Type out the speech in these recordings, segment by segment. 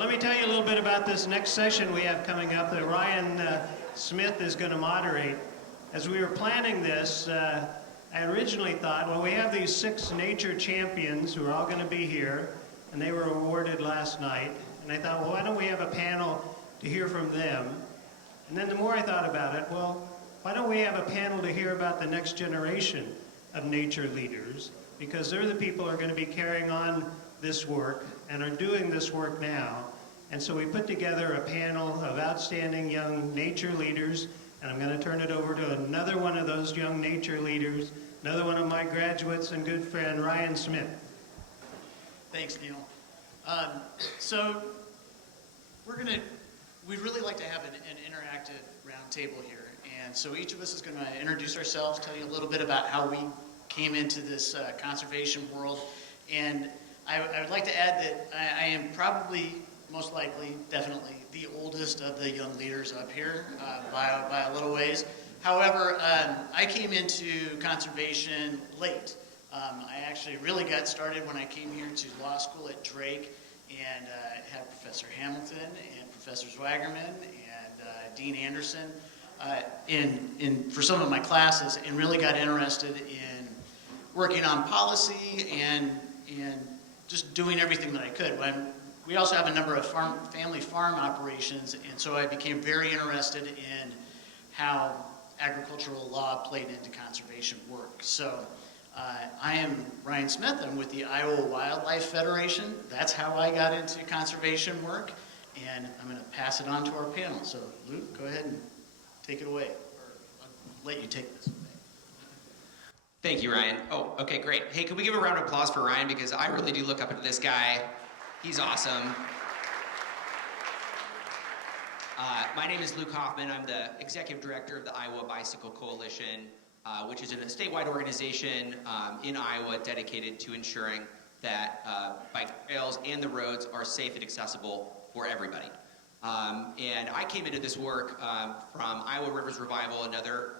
Well, let me tell you a little bit about this next session we have coming up that Ryan Smith is going to moderate. As we were planning this, I originally thought, well, we have these 6 nature champions who are all going to be here, and they were awarded last night. And I thought, well, why don't we have a panel to hear from them? And then the more I thought about it, well, why don't we have a panel to hear about the next generation of nature leaders? Because they're the people who are going to be carrying on this work and are doing this work now. And so we put together a panel of outstanding young nature leaders, and I'm going to turn it over to another one of those young nature leaders, another one of my graduates and good friend, Ryan Smith. Thanks, Neil. So we'd really like to have an interactive round table here. And so each of us is going to introduce ourselves, tell you a little bit about how we came into this conservation world. And I would like to add that I am probably, most likely, definitely, the oldest of the young leaders up here by a little ways. However, I came into conservation late. I actually really got started when I came here to law school at Drake and had Professor Hamilton and Professor Zwagerman and Dean Anderson for some of my classes, and really got interested in working on policy and just doing everything that I could. We also have a number of family farm operations, and so I became very interested in how agricultural law played into conservation work. So I am Ryan Smith. I'm with the Iowa Wildlife Federation. That's how I got into conservation work, and I'm going to pass it on to our panel. So Luke, go ahead and take it away, or I'll let you take this away. Thank you, Ryan. Oh, okay, great. Hey, can we give a round of applause for Ryan, because I really do look up to this guy. He's awesome. My name is Luke Hoffman. I'm the executive director of the Iowa Bicycle Coalition, which is a statewide organization in Iowa dedicated to ensuring that bike trails and the roads are safe and accessible for everybody. And I came into this work from Iowa Rivers Revival, another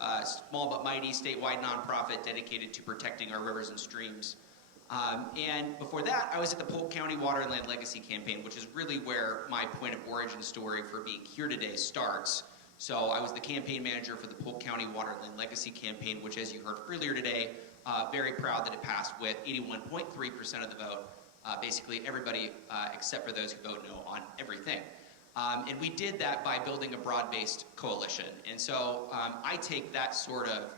small but mighty statewide nonprofit dedicated to protecting our rivers and streams. And before that, I was at the Polk County Water and Land Legacy Campaign, which is really where my point of origin story for being here today starts. So I was the campaign manager for the Polk County Water and Land Legacy Campaign, which, as you heard earlier today, very proud that it passed with 81.3% of the vote, basically everybody except for those who vote no on everything. And we did that by building a broad-based coalition. And so I take that sort of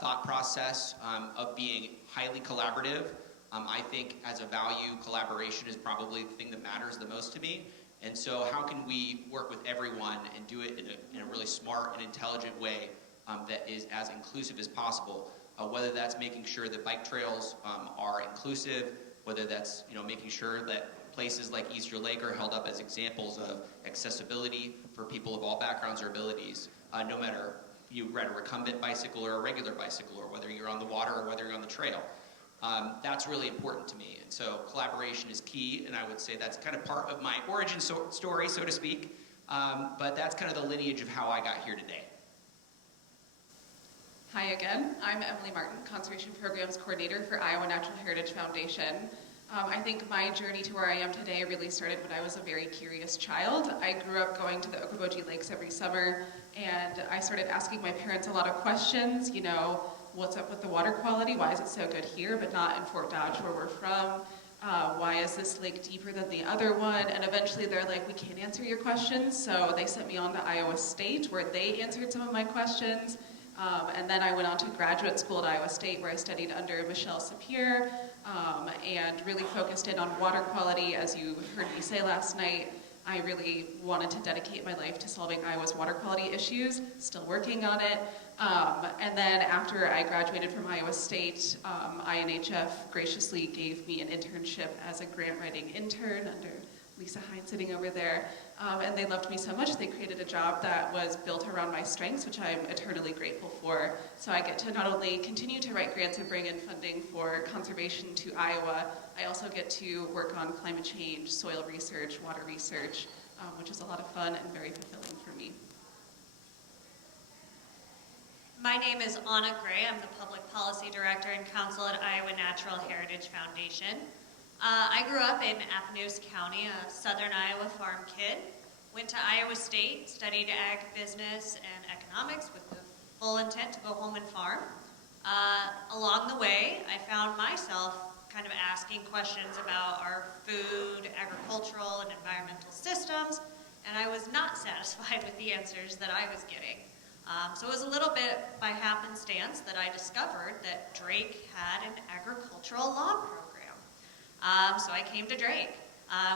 thought process of being highly collaborative. I think as a value, collaboration is probably the thing that matters the most to me. And so how can we work with everyone and do it in a really smart and intelligent way that is as inclusive as possible, whether that's making sure that bike trails are inclusive, whether that's making sure that places like Easter Lake are held up as examples of accessibility for people of all backgrounds or abilities, no matter if you ride a recumbent bicycle or a regular bicycle, or whether you're on the water or whether you're on the trail. That's really important to me. And so collaboration is key, and I would say that's kind of part of my origin story, so to speak. But that's kind of the lineage of how I got here today. Hi again. I'm Emily Martin, Conservation Programs Coordinator for Iowa Natural Heritage Foundation. I think my journey to where I am today really started when I was a very curious child. I grew up going to the Okoboji Lakes every summer, and I started asking my parents a lot of questions, what's up with the water quality? Why is it so good here but not in Fort Dodge where we're from? Why is this lake deeper than the other one? And eventually they're like, we can't answer your questions. So they sent me on to Iowa State, where they answered some of my questions. And then I went on to graduate school at Iowa State, where I studied under Michelle Sapir and really focused in on water quality. As you heard me say last night, I really wanted to dedicate my life to solving Iowa's water quality issues, still working on it. And then after I graduated from Iowa State, INHF graciously gave me an internship as a grant writing intern under Lisa Hine sitting over there. And they loved me so much, they created a job that was built around my strengths, which I'm eternally grateful for. So I get to not only continue to write grants and bring in funding for conservation to Iowa, I also get to work on climate change, soil research, water research, which is a lot of fun and very fulfilling for me. My name is Anna Gray. I'm the Public Policy Director and Counsel at Iowa Natural Heritage Foundation. I grew up in Appanoose County, a southern Iowa farm kid. Went to Iowa State, studied ag business and economics with the full intent to go home and farm. Along the way, I found myself kind of asking questions about our food, agricultural, and environmental systems, and I was not satisfied with the answers that I was getting. So it was a little bit by happenstance that I discovered that Drake had an agricultural law program. So I came to Drake,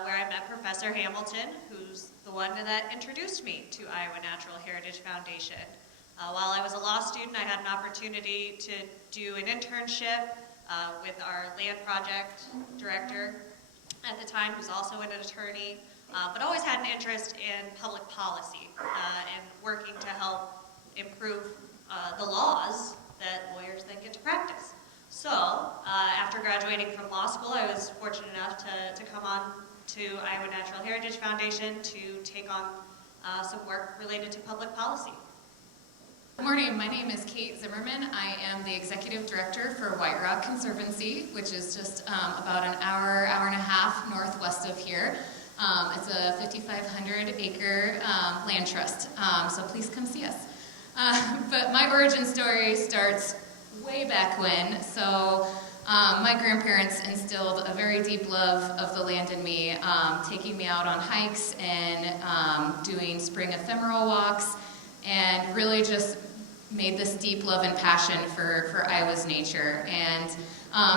where I met Professor Hamilton, who's the one that introduced me to Iowa Natural Heritage Foundation. While I was a law student, I had an opportunity to do an internship with our land project director at the time, who's also an attorney, but always had an interest in public policy and working to help improve the laws that lawyers then get to practice. So after graduating from law school, I was fortunate enough to come on to Iowa Natural Heritage Foundation to take on some work related to public policy. Good morning, my name is Kate Zimmerman. I am the Executive Director for White Rock Conservancy, which is just about an hour and a half northwest of here. It's a 5,500 acre land trust, so please come see us. But my origin story starts way back when. So my grandparents instilled a very deep love of the land in me, taking me out on hikes and doing spring ephemeral walks, and really just made this deep love and passion for Iowa's nature. And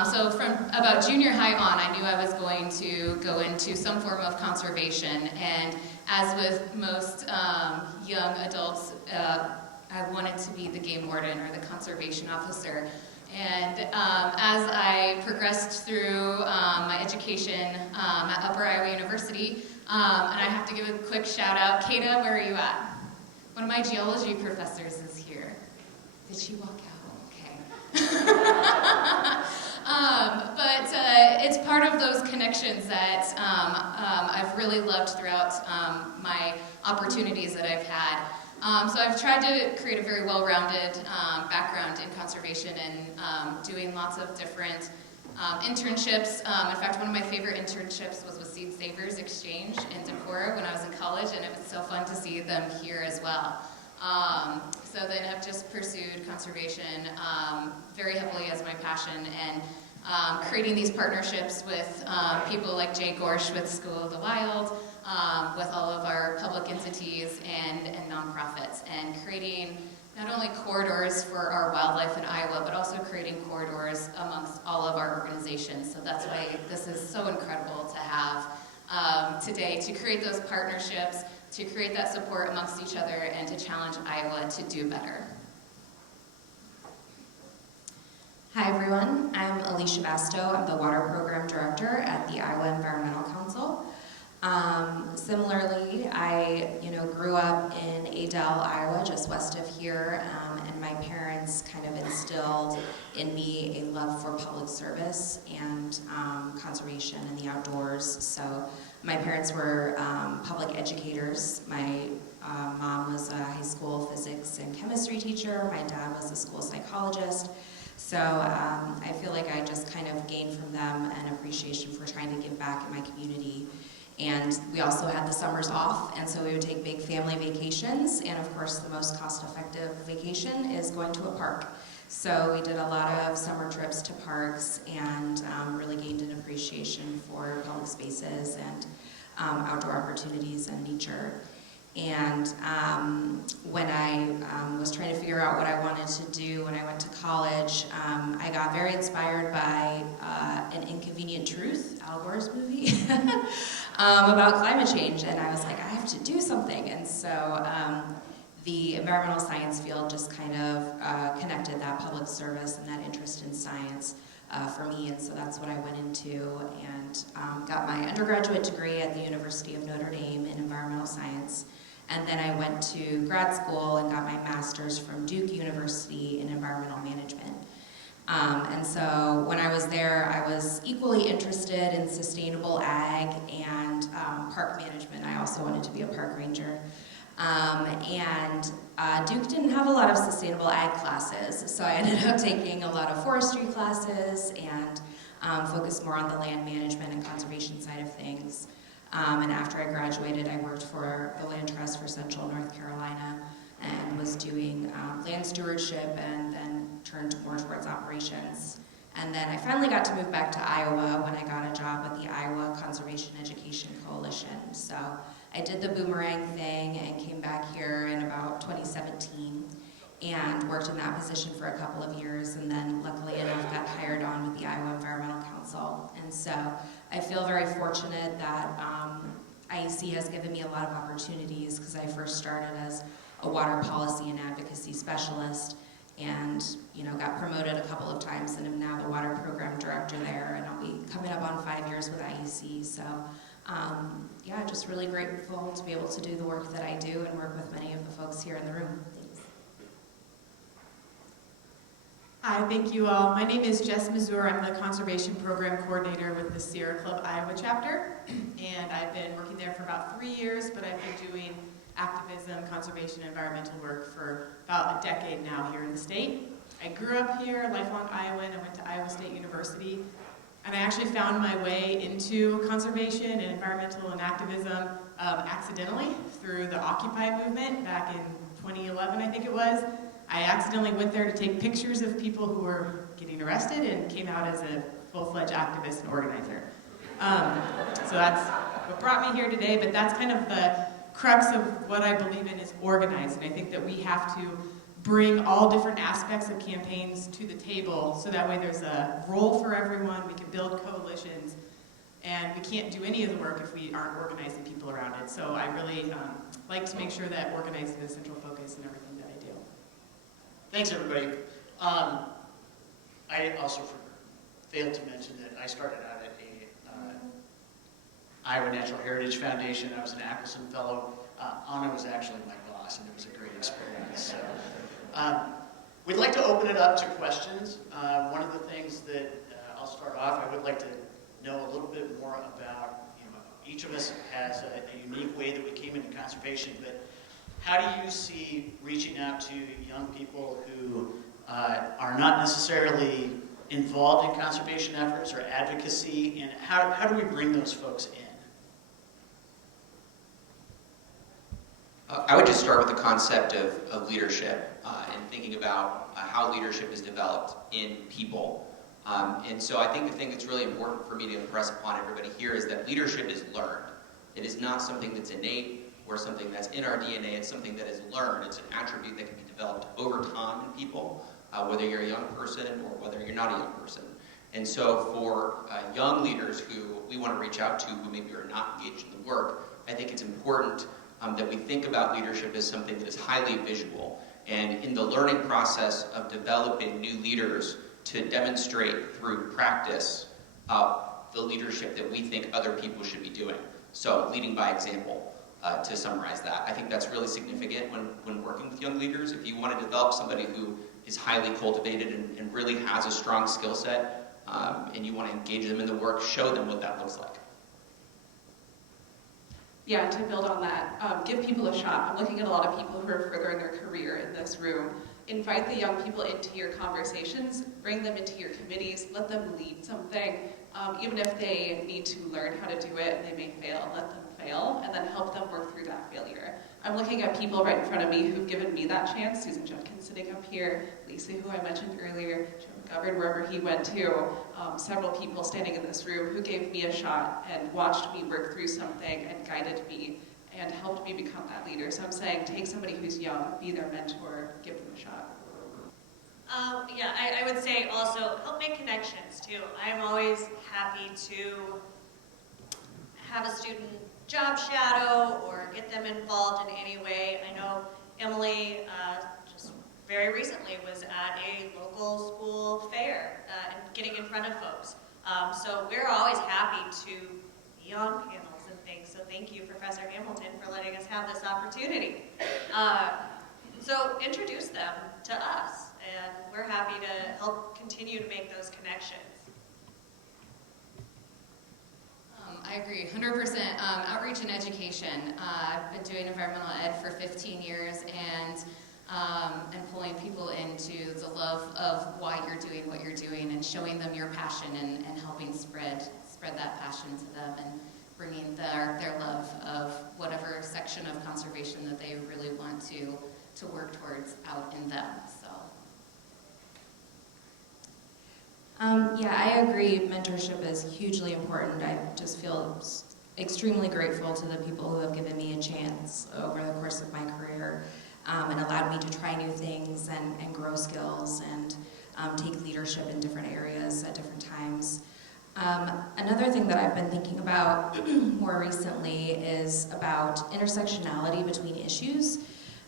so from about junior high on, I knew I was going to go into some form of conservation. And as with most young adults, I wanted to be the game warden or the conservation officer. And as I progressed through my education at Upper Iowa University, and I have to give a quick shout out, Kata, where are you at? One of my geology professors is here. Did she walk out? Okay. But it's part of those connections that I've really loved throughout my opportunities that I've had. So I've tried to create a very well-rounded background in conservation and doing lots of different internships. In fact, one of my favorite internships was with Seed Savers Exchange in Decorah when I was in college, and it was so fun to see them here as well. So then I've just pursued conservation very heavily as my passion, and creating these partnerships with people like Jay Gorsh with School of the Wild, with all of our public entities and nonprofits, and creating not only corridors for our wildlife in Iowa, but also creating corridors amongst all of our organizations. So that's why this is so incredible to have today, to create those partnerships, to create that support amongst each other, and to challenge Iowa to do better. Hi everyone, I'm Alicia Basto. I'm the Water Program Director at the Iowa Environmental Council. Similarly, I grew up in Adel, Iowa, just west of here, and my parents kind of instilled in me a love for public service and conservation and the outdoors. So my parents were public educators. My mom was a high school physics and chemistry teacher. My dad was a school psychologist. So I feel like I just kind of gained from them an appreciation for trying to give back in my community. And we also had the summers off, and so we would take big family vacations, and of course the most cost-effective vacation is going to a park. So we did a lot of summer trips to parks and really gained an appreciation for public spaces and outdoor opportunities and nature. And when I was trying to figure out what I wanted to do when I went to college, I got very inspired by An Inconvenient Truth, Al Gore's movie, about climate change. And I was like, I have to do something. And so the environmental science field just kind of connected that public service and that interest in science for me. And so that's what I went into and got my undergraduate degree at the University of Notre Dame in environmental science. And then I went to grad school and got my master's from Duke University in environmental management. And so when I was there, I was equally interested in sustainable ag and park management. I also wanted to be a park ranger. And Duke didn't have a lot of sustainable ag classes, so I ended up taking a lot of forestry classes and focused more on the land management and conservation side of things. And after I graduated, I worked for the Land Trust for Central North Carolina and was doing land stewardship and then turned more towards operations. And then I finally got to move back to Iowa when I got a job with the Iowa Conservation Education Coalition. So I did the boomerang thing and came back here in about 2017 and worked in that position for a couple of years, and then luckily enough got hired on with the Iowa Environmental Council. And so I feel very fortunate that IEC has given me a lot of opportunities, because I first started as a water policy and advocacy specialist, and got promoted a couple of times, and am now the water program director there, and I'll be coming up on 5 years with IEC. So yeah, just really grateful to be able to do the work that I do and work with many of the folks here in the room. Thanks. Hi, thank you all. My name is Jess Mazur. I'm the Conservation Program Coordinator with the Sierra Club Iowa chapter, and I've been working there for about 3 years, but I've been doing activism, conservation, environmental work for about a decade now here in the state. I grew up here, lifelong Iowan. I went to Iowa State University, and I actually found my way into conservation and environmental and activism accidentally through the Occupy movement back in 2011, I think it was. I accidentally went there to take pictures of people who were getting arrested and came out as a full-fledged activist and organizer. So that's what brought me here today, but that's kind of the crux of what I believe in is organized. And I think that we have to bring all different aspects of campaigns to the table, so that way there's a role for everyone, we can build coalitions, and we can't do any of the work if we aren't organizing people around it. So I really like to make sure that organizing is a central focus in everything that I do. Thanks, everybody. I also failed to mention that I started out at Iowa Natural Heritage Foundation. I was an Appleson Fellow. Anna was actually my boss, and it was a great experience. So, we'd like to open it up to questions. One of the things that I'll start off, I would like to know a little bit more about, each of us has a unique way that we came into conservation, but how do you see reaching out to young people who are not necessarily involved in conservation efforts or advocacy, and how do we bring those folks in? I would just start with the concept of leadership and thinking about how leadership is developed in people. And so I think the thing that's really important for me to impress upon everybody here is that leadership is learned. It is not something that's innate or something that's in our DNA. It's something that is learned. It's an attribute that can be developed over time in people, whether you're a young person or whether you're not a young person. And so for young leaders who we want to reach out to who maybe are not engaged in the work, I think it's important that we think about leadership as something that is highly visual. And in the learning process of developing new leaders to demonstrate through practice the leadership that we think other people should be doing. So leading by example, to summarize that. I think that's really significant when working with young leaders. If you want to develop somebody who is highly cultivated and really has a strong skill set, and you want to engage them in the work, show them what that looks like. Yeah, to build on that, give people a shot. I'm looking at a lot of people who are furthering their career in this room. Invite the young people into your conversations, bring them into your committees, let them lead something. Even if they need to learn how to do it and they may fail, let them fail, and then help them work through that failure. I'm looking at people right in front of me who've given me that chance. Susan Judkins sitting up here, Lisa, who I mentioned earlier, Joe McGovern, wherever he went to, several people standing in this room who gave me a shot and watched me work through something and guided me and helped me become that leader. So I'm saying take somebody who's young, be their mentor, give them a shot. Yeah, I would say also help make connections too. I'm always happy to have a student job shadow or get them involved in any way. I know Emily just very recently was at a local school fair and getting in front of folks. So we're always happy to be on panels and things. So thank you, Professor Hamilton, for letting us have this opportunity. So introduce them to us, and we're happy to help continue to make those connections. I agree, 100%. Outreach and education. I've been doing environmental ed for 15 years, and and pulling people into the love of why you're doing what you're doing and showing them your passion and helping spread that passion to them and bringing their love of whatever section of conservation that they really want to work towards out in them. So. Yeah, I agree. Mentorship is hugely important. I just feel extremely grateful to the people who have given me a chance over the course of my career and allowed me to try new things and grow skills and take leadership in different areas at different times. Another thing that I've been thinking about more recently is about intersectionality between issues.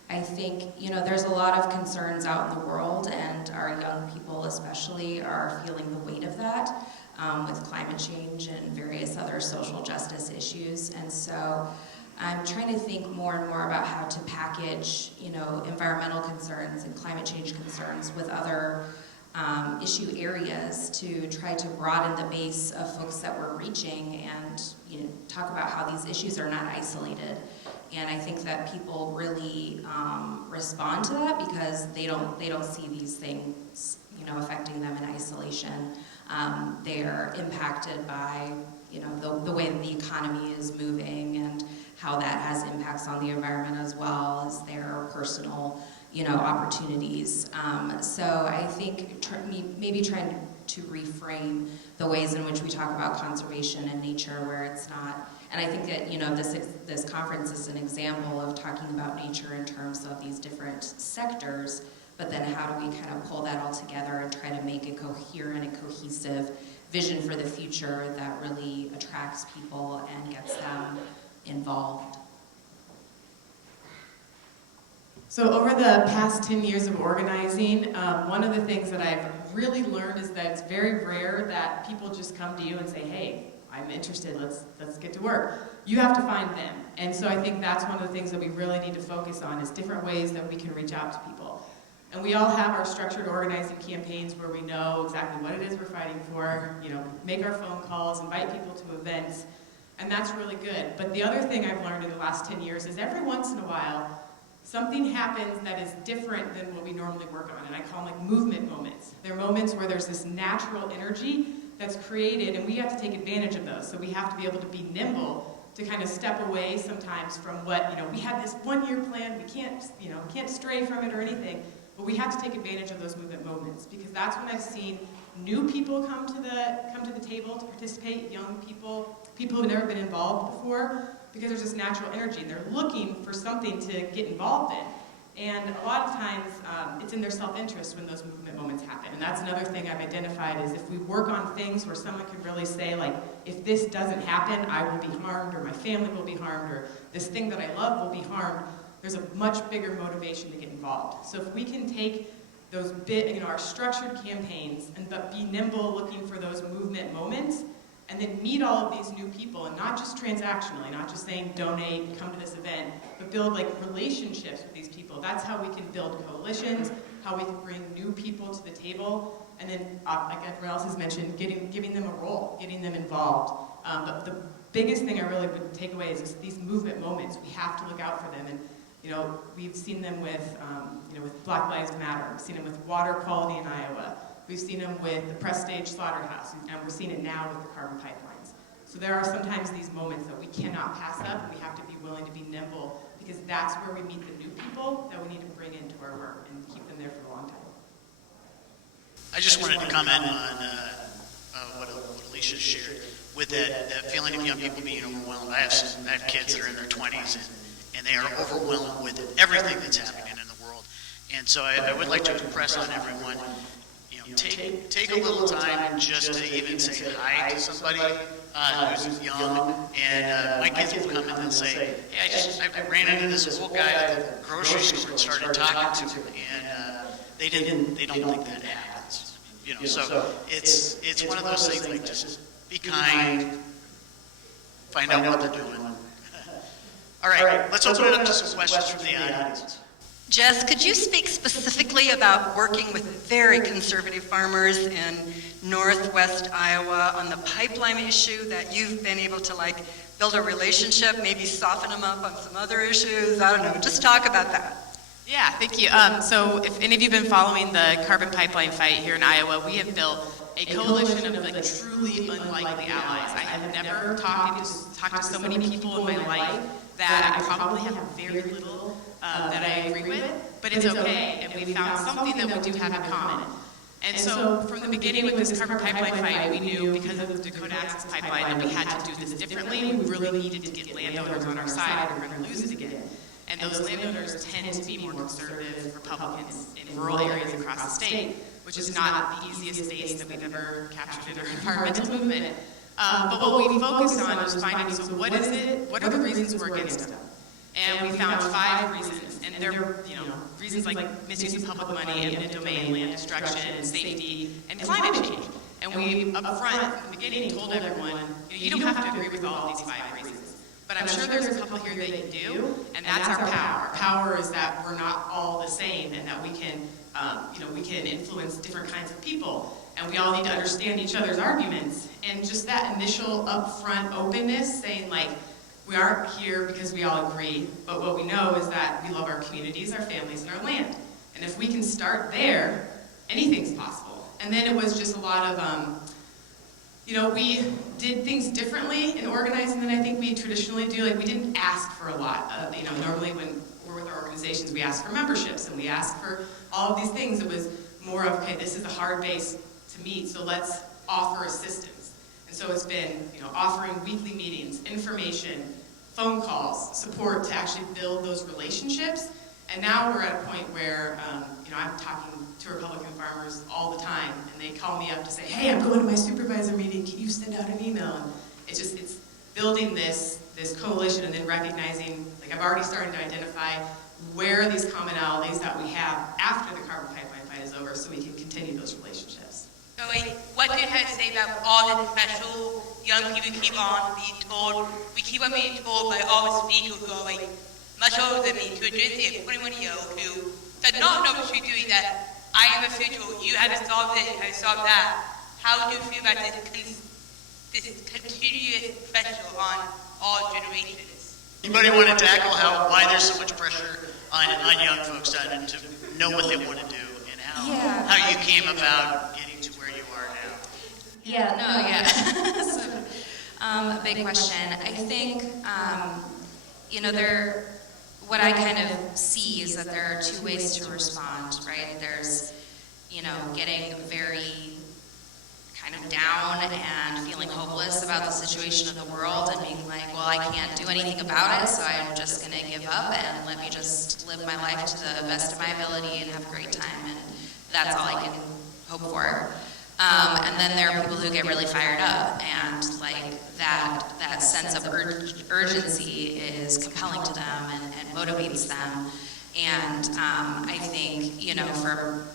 I think, there's a lot of concerns out in the world, and our young people especially are feeling the weight of that with climate change and various other social justice issues. And so I'm trying to think more and more about how to package, environmental concerns and climate change concerns with other issue areas to try to broaden the base of folks that we're reaching and talk about how these issues are not isolated. And I think that people really respond to that because they don't see these things affecting them in isolation. They are impacted by the way that the economy is moving and how that has impacts on the environment as well as their personal opportunities. So I think maybe trying to reframe the ways in which we talk about conservation and nature where it's not. And I think that this conference is an example of talking about nature in terms of these different sectors, but then how do we kind of pull that all together and try to make a coherent and cohesive vision for the future that really attracts people and gets them involved. So over the past 10 years of organizing, one of the things that I've really learned is that it's very rare that people just come to you and say, hey, I'm interested, let's get to work. You have to find them. And so I think that's one of the things that we really need to focus on is different ways that we can reach out to people. And we all have our structured organizing campaigns where we know exactly what it is we're fighting for, make our phone calls, invite people to events, and that's really good. But the other thing I've learned in the last 10 years is every once in a while, something happens that is different than what we normally work on, and I call them like movement moments. They're moments where there's this natural energy that's created, and we have to take advantage of those. So we have to be able to be nimble to kind of step away sometimes from what, we had this one-year plan, we can't stray from it or anything, but we have to take advantage of those movement moments because that's when I've seen new people come to the table to participate, young people, people who've never been involved before, because there's this natural energy and they're looking for something to get involved in. And a lot of times it's in their self-interest when those movement moments happen. And that's another thing I've identified is if we work on things where someone can really say, like, if this doesn't happen, I will be harmed, or my family will be harmed, or this thing that I love will be harmed, there's a much bigger motivation to get involved. So if we can take those our structured campaigns but be nimble looking for those movement moments, and then meet all of these new people, and not just transactionally, not just saying donate, come to this event, but build like relationships with these people. That's how we can build coalitions, how we can bring new people to the table, and then, like everyone else has mentioned, giving them a role, getting them involved. But the biggest thing I really would take away is these movement moments. We have to look out for them, and we've seen them with with Black Lives Matter. We've seen them with water quality in Iowa. We've seen them with the Prestige Slaughterhouse, and we're seeing it now with the carbon pipelines. So there are sometimes these moments that we cannot pass up, and we have to be willing to be nimble, because that's where we meet the new people that we need to bring into our work and keep them there for a long time. I just wanted to comment on what Alicia shared with that feeling of young people being overwhelmed. I have kids that are in their 20s, and they are overwhelmed with everything that's happening in the world. And so I would like to impress on everyone, take a little time just to even say hi to somebody who's young. And my kids will come in and say, hey, I ran into this old guy at the grocery store and started talking to him, and they don't think that happens. So it's one of those things like just be kind, find out what they're doing. All right, let's open it up to some questions from the audience. Jess, could you speak specifically about working with very conservative farmers in northwest Iowa on the pipeline issue that you've been able to build a relationship, maybe soften them up on some other issues? I don't know, just talk about that. Yeah, thank you. So if any of you have been following the carbon pipeline fight here in Iowa, we have built a coalition of like truly unlikely allies. I have never talked to so many people in my life that I probably have very little that I agree with, but it's okay, and we found something that we do have in common. And so from the beginning with this carbon pipeline fight, we knew because of the Dakota Access Pipeline that we had to do this differently. We really needed to get landowners on our side or we're going to lose it again. And those landowners tend to be more conservative Republicans in rural areas across the state, which is not the easiest base that we've ever captured in our environmental movement. But what we focused on was finding, so what is it, what are the reasons we're against them? And we found 5 reasons, and they're, reasons like misuse of public money, eminent domain, land destruction, safety, and climate change. And we, up front, from the beginning, told everyone, you don't have to agree with all of these 5 reasons. But I'm sure there's a couple here that you do, and that's our power. Our power is that we're not all the same, and that we can, we can influence different kinds of people, and we all need to understand each other's arguments. And just that initial upfront openness, saying like, we aren't here because we all agree, but what we know is that we love our communities, our families, and our land. And if we can start there, anything's possible. And then it was just a lot of, we did things differently in organizing than I think we traditionally do. Like, we didn't ask for a lot. Normally when we're with our organizations, we ask for memberships and we ask for all of these things. It was more of, okay, this is a hard base to meet, so let's offer assistance. And so it's been, offering weekly meetings, information, phone calls, support to actually build those relationships. And now we're at a point where, I'm talking to Republican farmers all the time, and they call me up to say, hey, I'm going to my supervisor meeting, can you send out an email? And it's building this coalition and then recognizing, like I've already started to identify where are these commonalities that we have after the carbon pipeline fight is over so we can continue those relationships. So what do you have to say about all the special young people keep on being told? We keep on being told by all the speakers who are much older than me, to a Jersey of 21-year-old who does not know what she's doing, that I am official, you have to solve this, you have to solve that. How do you feel about this continuous pressure on all generations? Anybody want to tackle why there's so much pressure on young folks to know what they want to do and how you came about getting to where you are now? So, big question. I think, what I kind of see is that there are 2 ways to respond, right? There's, getting very kind of down and feeling hopeless about the situation of the world and being like, well, I can't do anything about it, so I'm just going to give up and let me just live my life to the best of my ability and have a great time, and that's all I can hope for. And then there are people who get really fired up, and like that sense of urgency is compelling to them and motivates them. And I think, for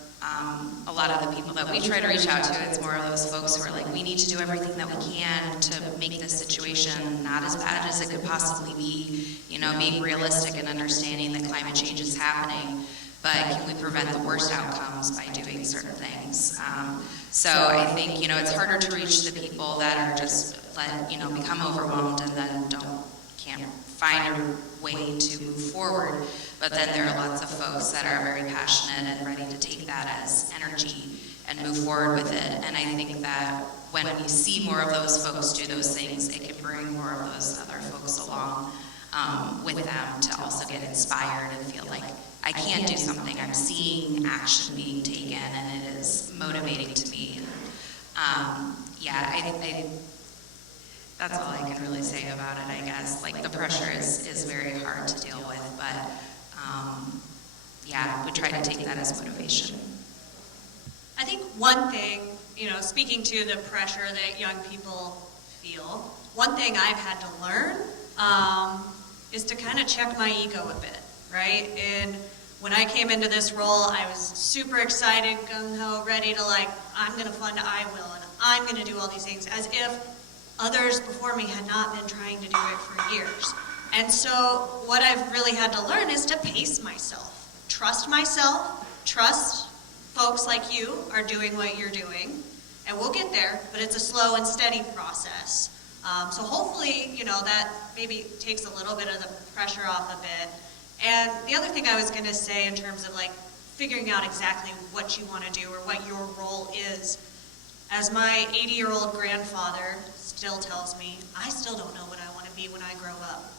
a lot of the people that we try to reach out to, it's more of those folks who are like, we need to do everything that we can to make this situation not as bad as it could possibly be, being realistic and understanding that climate change is happening, but can we prevent the worst outcomes by doing certain things? So I think, it's harder to reach the people that are just, become overwhelmed and then can't find a way to move forward. But then there are lots of folks that are very passionate and ready to take that as energy and move forward with it. And I think that when we see more of those folks do those things, it can bring more of those other folks along with them to also get inspired and feel like, I can do something. I'm seeing action being taken, and it is motivating to me. That's all I can really say about it, I guess. Like, the pressure is very hard to deal with, but we try to take that as motivation. I think one thing, speaking to the pressure that young people feel, one thing I've had to learn is to kind of check my ego a bit, right? And when I came into this role, I was super excited, gung-ho, ready to I'm going to fund I Will, and I'm going to do all these things, as if others before me had not been trying to do it for years. And so what I've really had to learn is to pace myself, trust folks like you are doing what you're doing, and we'll get there, but it's a slow and steady process. So hopefully, that maybe takes a little bit of the pressure off a bit. And the other thing I was going to say in terms of like figuring out exactly what you want to do or what your role is, as my 80-year-old grandfather still tells me, I still don't know what I want to be when I grow up.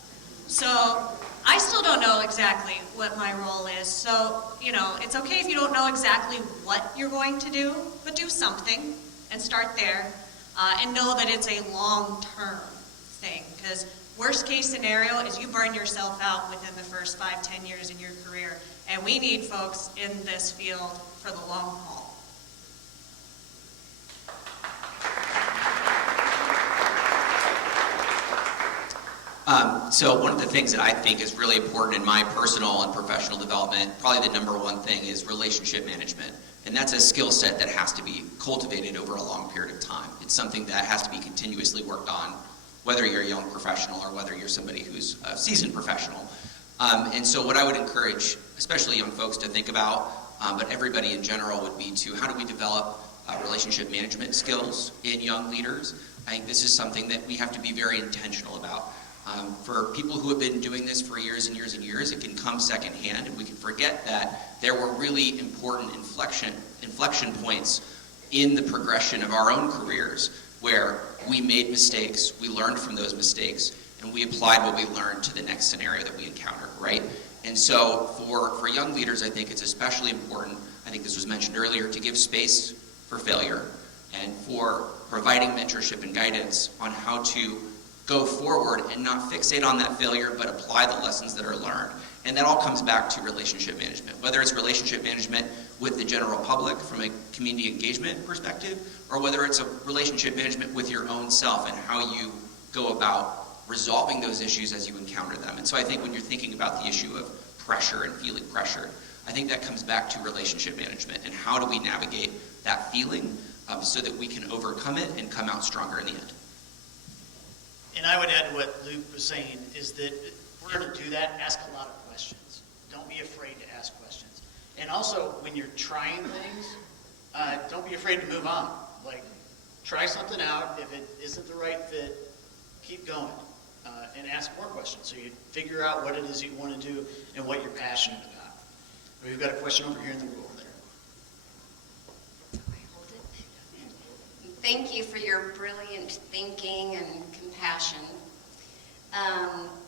So I still don't know exactly what my role is. So, you know, it's okay if you don't know exactly what you're going to do, but do something and start there, and know that it's a long-term thing. Because worst case scenario is you burn yourself out within the first 5-10 years in your career. And we need folks in this field for the long haul. So one of the things that I think is really important in my personal and professional development, probably the number one thing, is relationship management. And that's a skill set that has to be cultivated over a long period of time. It's something that has to be continuously worked on, whether you're a young professional or whether you're somebody who's a seasoned professional. And so what I would encourage, especially young folks, to think about, but everybody in general, would be to how do we develop relationship management skills in young leaders? I think this is something that we have to be very intentional about. For people who have been doing this for years and years and years, it can come secondhand, and we can forget that there were really important inflection points in the progression of our own careers where we made mistakes, we learned from those mistakes, and we applied what we learned to the next scenario that we encountered, right? And so for young leaders, I think it's especially important, I think this was mentioned earlier, to give space for failure and for providing mentorship and guidance on how to go forward and not fixate on that failure, but apply the lessons that are learned. And that all comes back to relationship management, whether it's relationship management with the general public from a community engagement perspective, or whether it's a relationship management with your own self and how you go about resolving those issues as you encounter them. And so I think when you're thinking about the issue of pressure and feeling pressured, I think that comes back to relationship management and how do we navigate that feeling so that we can overcome it and come out stronger in the end. And I would add to what Luke was saying is that if we're going to do that, ask a lot of questions. Don't be afraid to ask questions. And also, when you're trying things, don't be afraid to move on. Like, try something out. If it isn't the right fit, keep going and ask more questions so you figure out what it is you want to do and what you're passionate about. We've got a question over here in the row over there. Thank you for your brilliant thinking and compassion.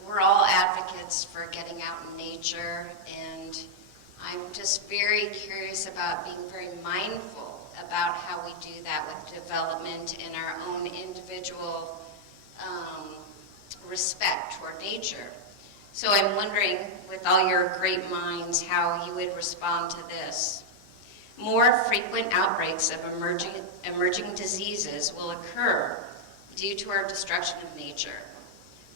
We're all advocates for getting out in nature, and I'm just very curious about being very mindful about how we do that with development in our own individual respect toward nature. So I'm wondering, with all your great minds, how you would respond to this. More frequent outbreaks of emerging diseases will occur due to our destruction of nature.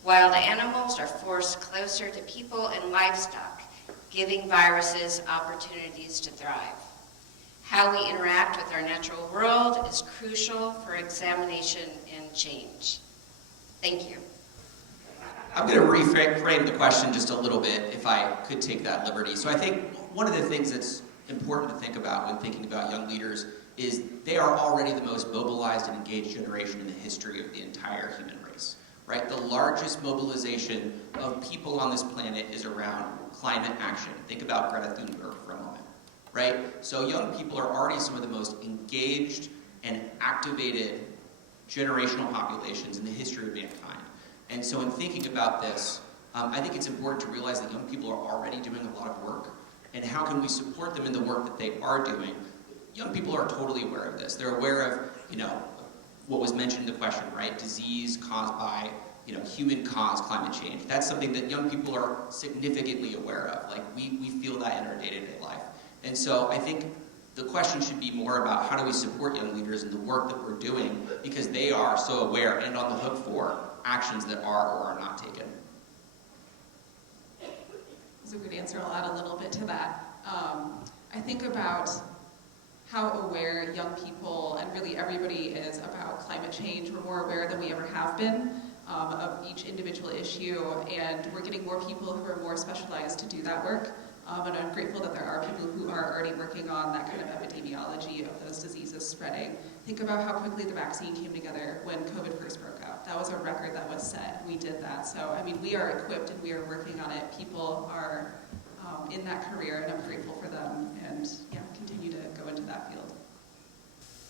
Wild animals are forced closer to people and livestock, giving viruses opportunities to thrive. How we interact with our natural world is crucial for examination and change. Thank you. I'm going to reframe the question just a little bit, if I could take that liberty. So I think one of the things that's important to think about when thinking about young leaders is they are already the most mobilized and engaged generation in the history of the entire human race, right? The largest mobilization of people on this planet is around climate action. Think about Greta Thunberg for a moment, right? So young people are already some of the most engaged and activated generational populations in the history of mankind. And so in thinking about this, I think it's important to realize that young people are already doing a lot of work. And how can we support them in the work that they are doing? Young people are totally aware of this. They're aware of, what was mentioned in the question, right? Disease caused by, human-caused climate change. That's something that young people are significantly aware of. Like, we feel that in our day-to-day life. And so I think the question should be more about how do we support young leaders in the work that we're doing, because they are so aware and on the hook for actions that are or are not taken. That's a good answer. I'll add a little bit to that. I think about how aware young people and really everybody is about climate change. We're more aware than we ever have been of each individual issue, and we're getting more people who are more specialized to do that work. And I'm grateful that there are people who are already working on that kind of epidemiology of those diseases spreading. Think about how quickly the vaccine came together when COVID first broke out. That was a record that was set. We did that. So, we are equipped and we are working on it. People are in that career, and I'm grateful for them, and yeah, continue to go into that field.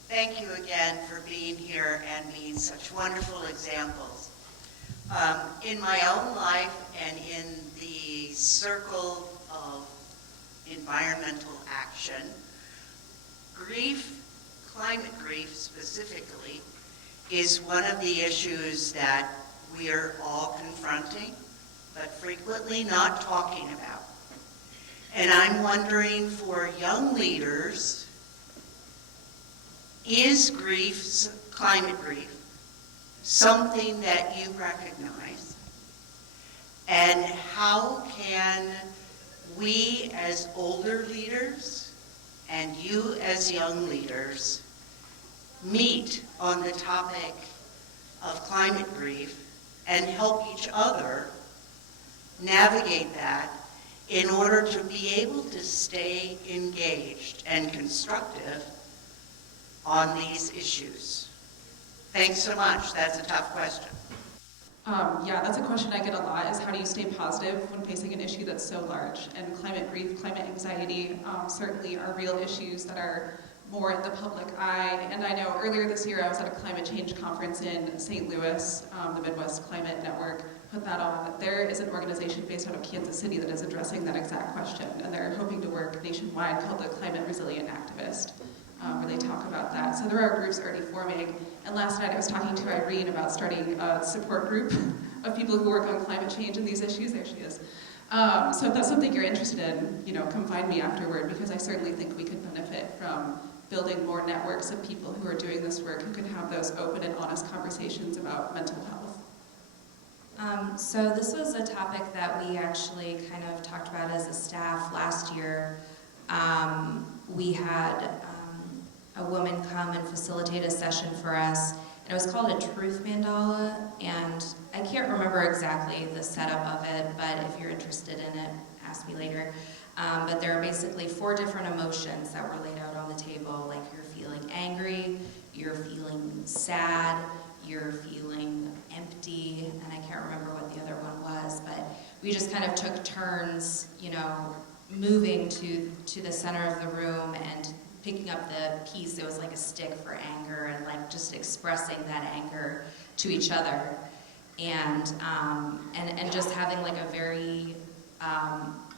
Thank you again for being here and being such wonderful examples. In my own life and in the circle of environmental action, grief, climate grief specifically, is one of the issues that we are all confronting, but frequently not talking about. And I'm wondering, for young leaders, is grief, climate grief, something that you recognize? And how can we as older leaders and you as young leaders meet on the topic of climate grief and help each other navigate that in order to be able to stay engaged and constructive on these issues? Thanks so much. That's a tough question. Yeah, that's a question I get a lot, is how do you stay positive when facing an issue that's so large? And climate grief, climate anxiety certainly are real issues that are more in the public eye. And I know earlier this year I was at a climate change conference in St. Louis, the Midwest Climate Network put that on. There is an organization based out of Kansas City that is addressing that exact question, and they're hoping to work nationwide called the Climate Resilient Activist, where they talk about that. So there are groups already forming. And last night I was talking to Irene about starting a support group of people who work on climate change and these issues. There she is. So if that's something you're interested in, come find me afterward, because I certainly think we could benefit from building more networks of people who are doing this work, who can have those open and honest conversations about mental health. So this was a topic that we actually kind of talked about as a staff last year. We had a woman come and facilitate a session for us, and it was called a truth mandala, and I can't remember exactly the setup of it, but if you're interested in it, ask me later. But there are basically 4 different emotions that were laid out on the table, like you're feeling angry, you're feeling sad, you're feeling empty, and I can't remember what the other one was, but we just kind of took turns, moving to the center of the room and picking up the piece. It was like a stick for anger, and like just expressing that anger to each other, and just having like a very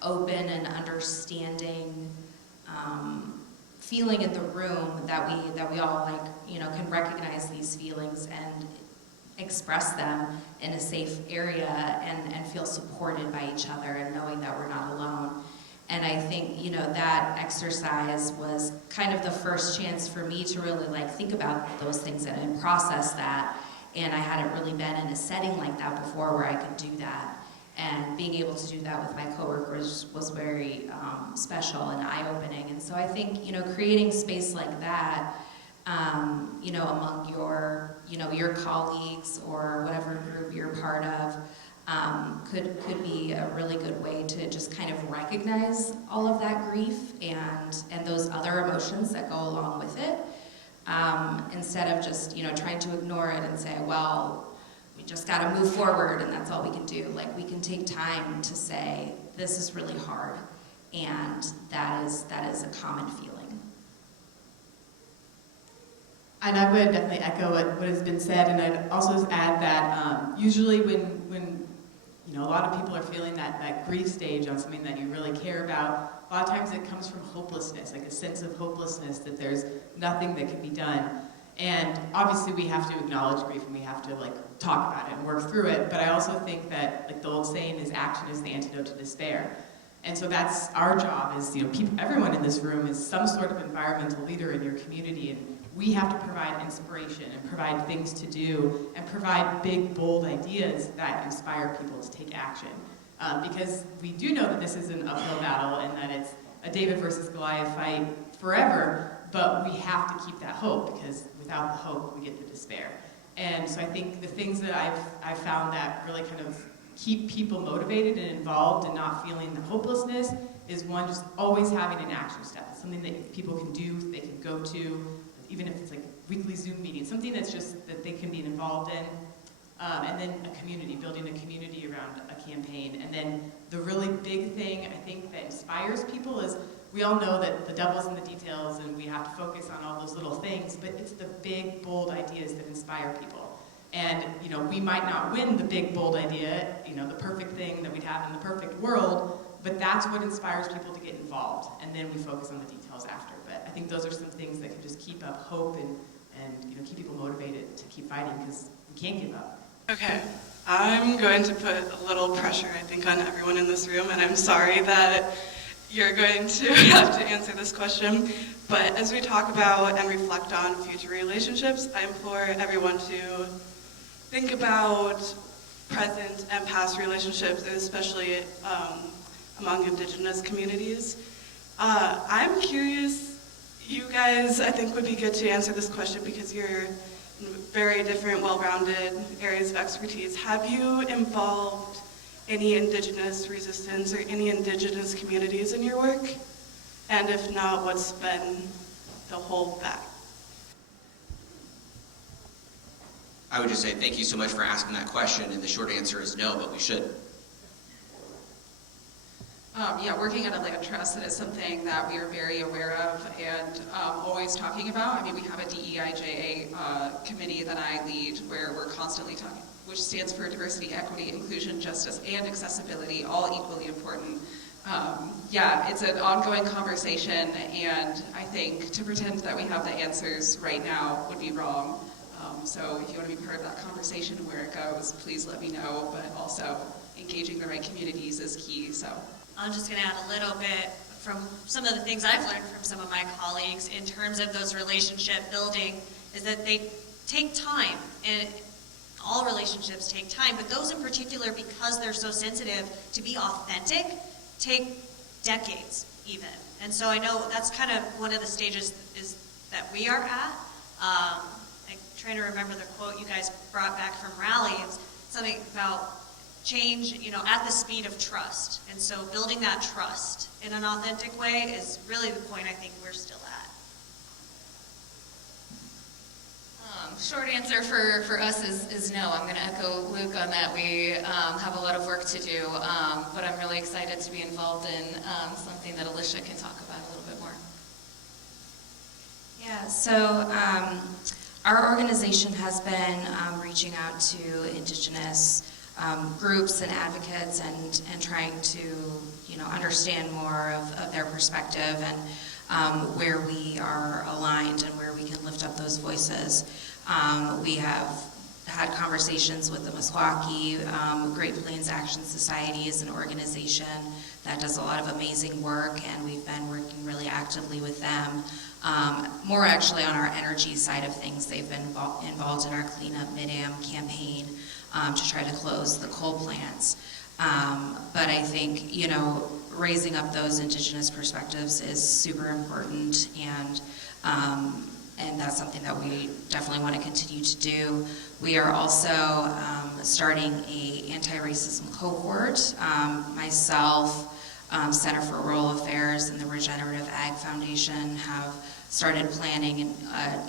open and understanding feeling in the room that we all can recognize these feelings and express them in a safe area and feel supported by each other and knowing that we're not alone. And I think, that exercise was kind of the first chance for me to really think about those things and process that. And I hadn't really been in a setting like that before where I could do that. And being able to do that with my coworkers was very special and eye-opening. And so I think, creating space like that, among your colleagues or whatever group you're part of, could be a really good way to just kind of recognize all of that grief and those other emotions that go along with it, instead of just trying to ignore it and say, well, we just got to move forward and that's all we can do. Like, we can take time to say, this is really hard, and that is a common feeling. And I would definitely echo what has been said, and I'd also add that usually when a lot of people are feeling that grief stage on something that you really care about, a lot of times it comes from hopelessness, like a sense of hopelessness that there's nothing that can be done. And obviously we have to acknowledge grief and we have to talk about it and work through it, but I also think that the old saying is action is the antidote to despair. And so that's our job, is everyone in this room is some sort of environmental leader in your community, and we have to provide inspiration and provide things to do and provide big, bold ideas that inspire people to take action. Because we do know that this is an uphill battle and that it's a David versus Goliath fight forever, but we have to keep that hope, because without the hope, we get the despair. And so I think the things that I've found that really kind of keep people motivated and involved and not feeling the hopelessness is, one, just always having an action step. It's something that people can do, they can go to, even if it's weekly Zoom meetings, something that's just that they can be involved in. And then a community, building a community around a campaign. And then the really big thing I think that inspires people is we all know that the devil's in the details and we have to focus on all those little things, but it's the big, bold ideas that inspire people. And, you know, we might not win the big, bold idea, you know, the perfect thing that we'd have in the perfect world, but that's what inspires people to get involved. And then we focus on the details after. But I think those are some things that can just keep up hope and you know, keep people motivated to keep fighting, because we can't give up. Okay, I'm going to put a little pressure, I think, on everyone in this room, and I'm sorry that you're going to have to answer this question. But as we talk about and reflect on future relationships, I implore everyone to think about present and past relationships, especially among Indigenous communities. I'm curious, you guys, I think, would be good to answer this question because you're in very different, well-rounded areas of expertise. Have you involved any Indigenous resistance or any Indigenous communities in your work? And if not, what's been the holdback? I would just say thank you so much for asking that question, and the short answer is no, but we should. Yeah, working on a land trust, that is something that we are very aware of and always talking about. I mean, we have a DEIJA committee that I lead where we're constantly talking, which stands for diversity, equity, inclusion, justice, and accessibility, all equally important. Yeah, it's an ongoing conversation, and I think to pretend that we have the answers right now would be wrong. So if you want to be part of that conversation and where it goes, please let me know, but also engaging the right communities is key. So I'm just going to add a little bit from some of the things I've learned from some of my colleagues in terms of those relationship building is that they take time, and all relationships take time, but those in particular, because they're so sensitive to be authentic, take decades even. And so I know that's kind of one of the stages is that we are at. I'm trying to remember the quote you guys brought back from Rally. It was something about change, you know, at the speed of trust. And so building that trust in an authentic way is really the point I think we're still at. Short answer for us is no. I'm going to echo Luke on that. We have a lot of work to do, but I'm really excited to be involved in something that Alicia can talk about a little bit more. Yeah, so our organization has been reaching out to Indigenous groups and advocates and trying to, you know, understand more of their perspective and where we are aligned and where we can lift up those voices. We have had conversations with the Meskwaki. Great Plains Action Society is an organization that does a lot of amazing work, and we've been working really actively with them. More actually on our energy side of things. They've been involved in our Clean Up Mid-Am campaign to try to close the coal plants. But I think, you know, raising up those Indigenous perspectives is super important, and that's something that we definitely want to continue to do. We are also starting a anti-racism cohort. Myself, Center for Rural Affairs, and the Regenerative Ag Foundation have started planning an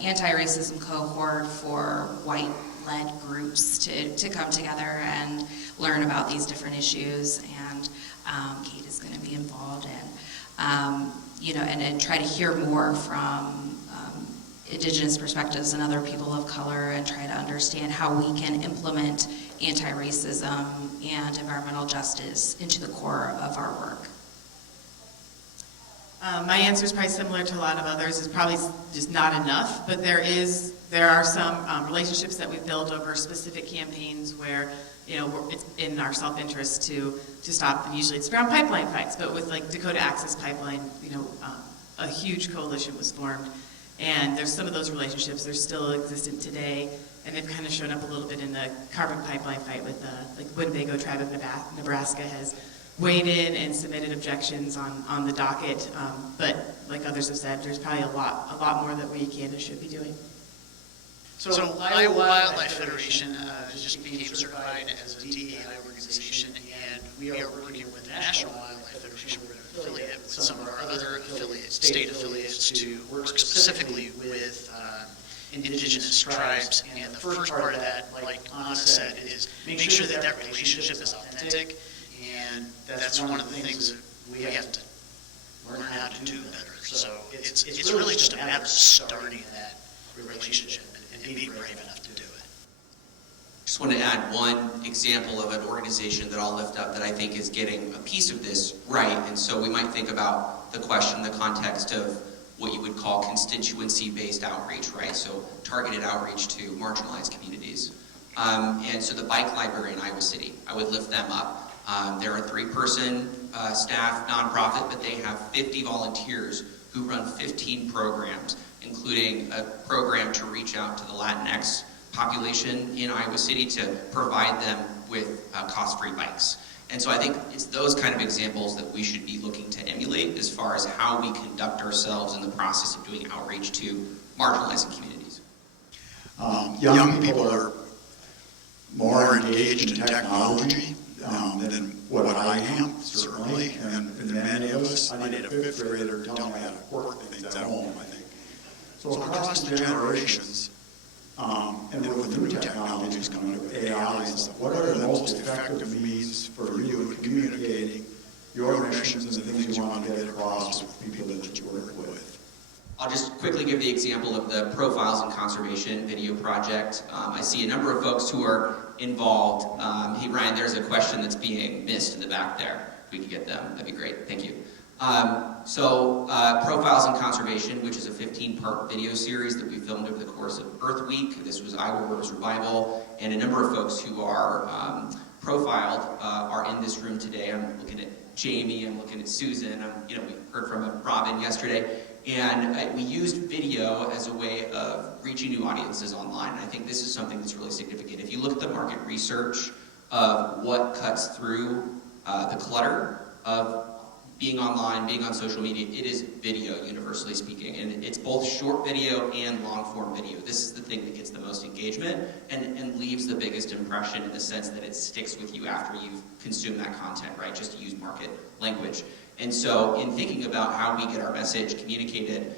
anti-racism cohort for white-led groups to come together and learn about these different issues, and Kate is going to be involved in, you know, and try to hear more from Indigenous perspectives and other people of color, and try to understand how we can implement anti-racism and environmental justice into the core of our work. My answer is probably similar to a lot of others. It's probably just not enough, but there are some relationships that we've built over specific campaigns where, you know, it's in our self-interest to stop them. Usually it's around pipeline fights, but with like Dakota Access Pipeline, you know, a huge coalition was formed. And there's some of those relationships, they're still existent today, and they've kind of shown up a little bit in the carbon pipeline fight with like Winnebago Tribe of Nebraska has weighed in and submitted objections on the docket. But like others have said, there's probably a lot more that we can and should be doing. So Iowa Wildlife Federation just became certified as a DEI organization, and we are working with the National Wildlife Federation. We're an affiliate with some of our other affiliates, state affiliates, to work specifically with indigenous tribes. And the first part of that, like Anna said, is make sure that that relationship is authentic. And that's one of the things that we have to learn how to do better. So it's really just a matter of starting that relationship and being brave enough to do it. Just want to add one example of an organization that I'll lift up that I think is getting a piece of this right. And so we might think about the question in the context of what you would call constituency-based outreach, right? So targeted outreach to marginalized communities. And so the Bike Library in Iowa City, I would lift them up. They're a 3-person staff nonprofit, but they have 50 volunteers who run 15 programs, including a program to reach out to the Latinx population in Iowa City to provide them with cost-free bikes. And so I think it's those kind of examples that we should be looking to emulate as far as how we conduct ourselves in the process of doing outreach to marginalized communities. Young people are more engaged in technology than what I am, certainly, and many of us. I need a 5th grader to tell me how to work things at home, I think. So across the generations, and then with new technologies coming up, AI and stuff, what are the most effective means for you in communicating your missions and the things you want to get across with people that you work with? I'll just quickly give the example of the Profiles in Conservation video project. I see a number of folks who are involved. Hey, Ryan, there's a question that's being missed in the back there. If we could get them, that'd be great. Thank you. Profiles in Conservation, which is a 15-part video series that we filmed over the course of Earth Week. This was Iowa Rivers Revival, and a number of folks who are profiled are in this room today. I'm looking at Jamie, I'm looking at Susan, we heard from Robin yesterday. And we used video as a way of reaching new audiences online. And I think this is something that's really significant. If you look at the market research of what cuts through the clutter of being online, being on social media, it is video, universally speaking. And it's both short video and long-form video. This is the thing that gets the most engagement and leaves the biggest impression in the sense that it sticks with you after you've consumed that content, right? Just to use market language. And so in thinking about how we get our message communicated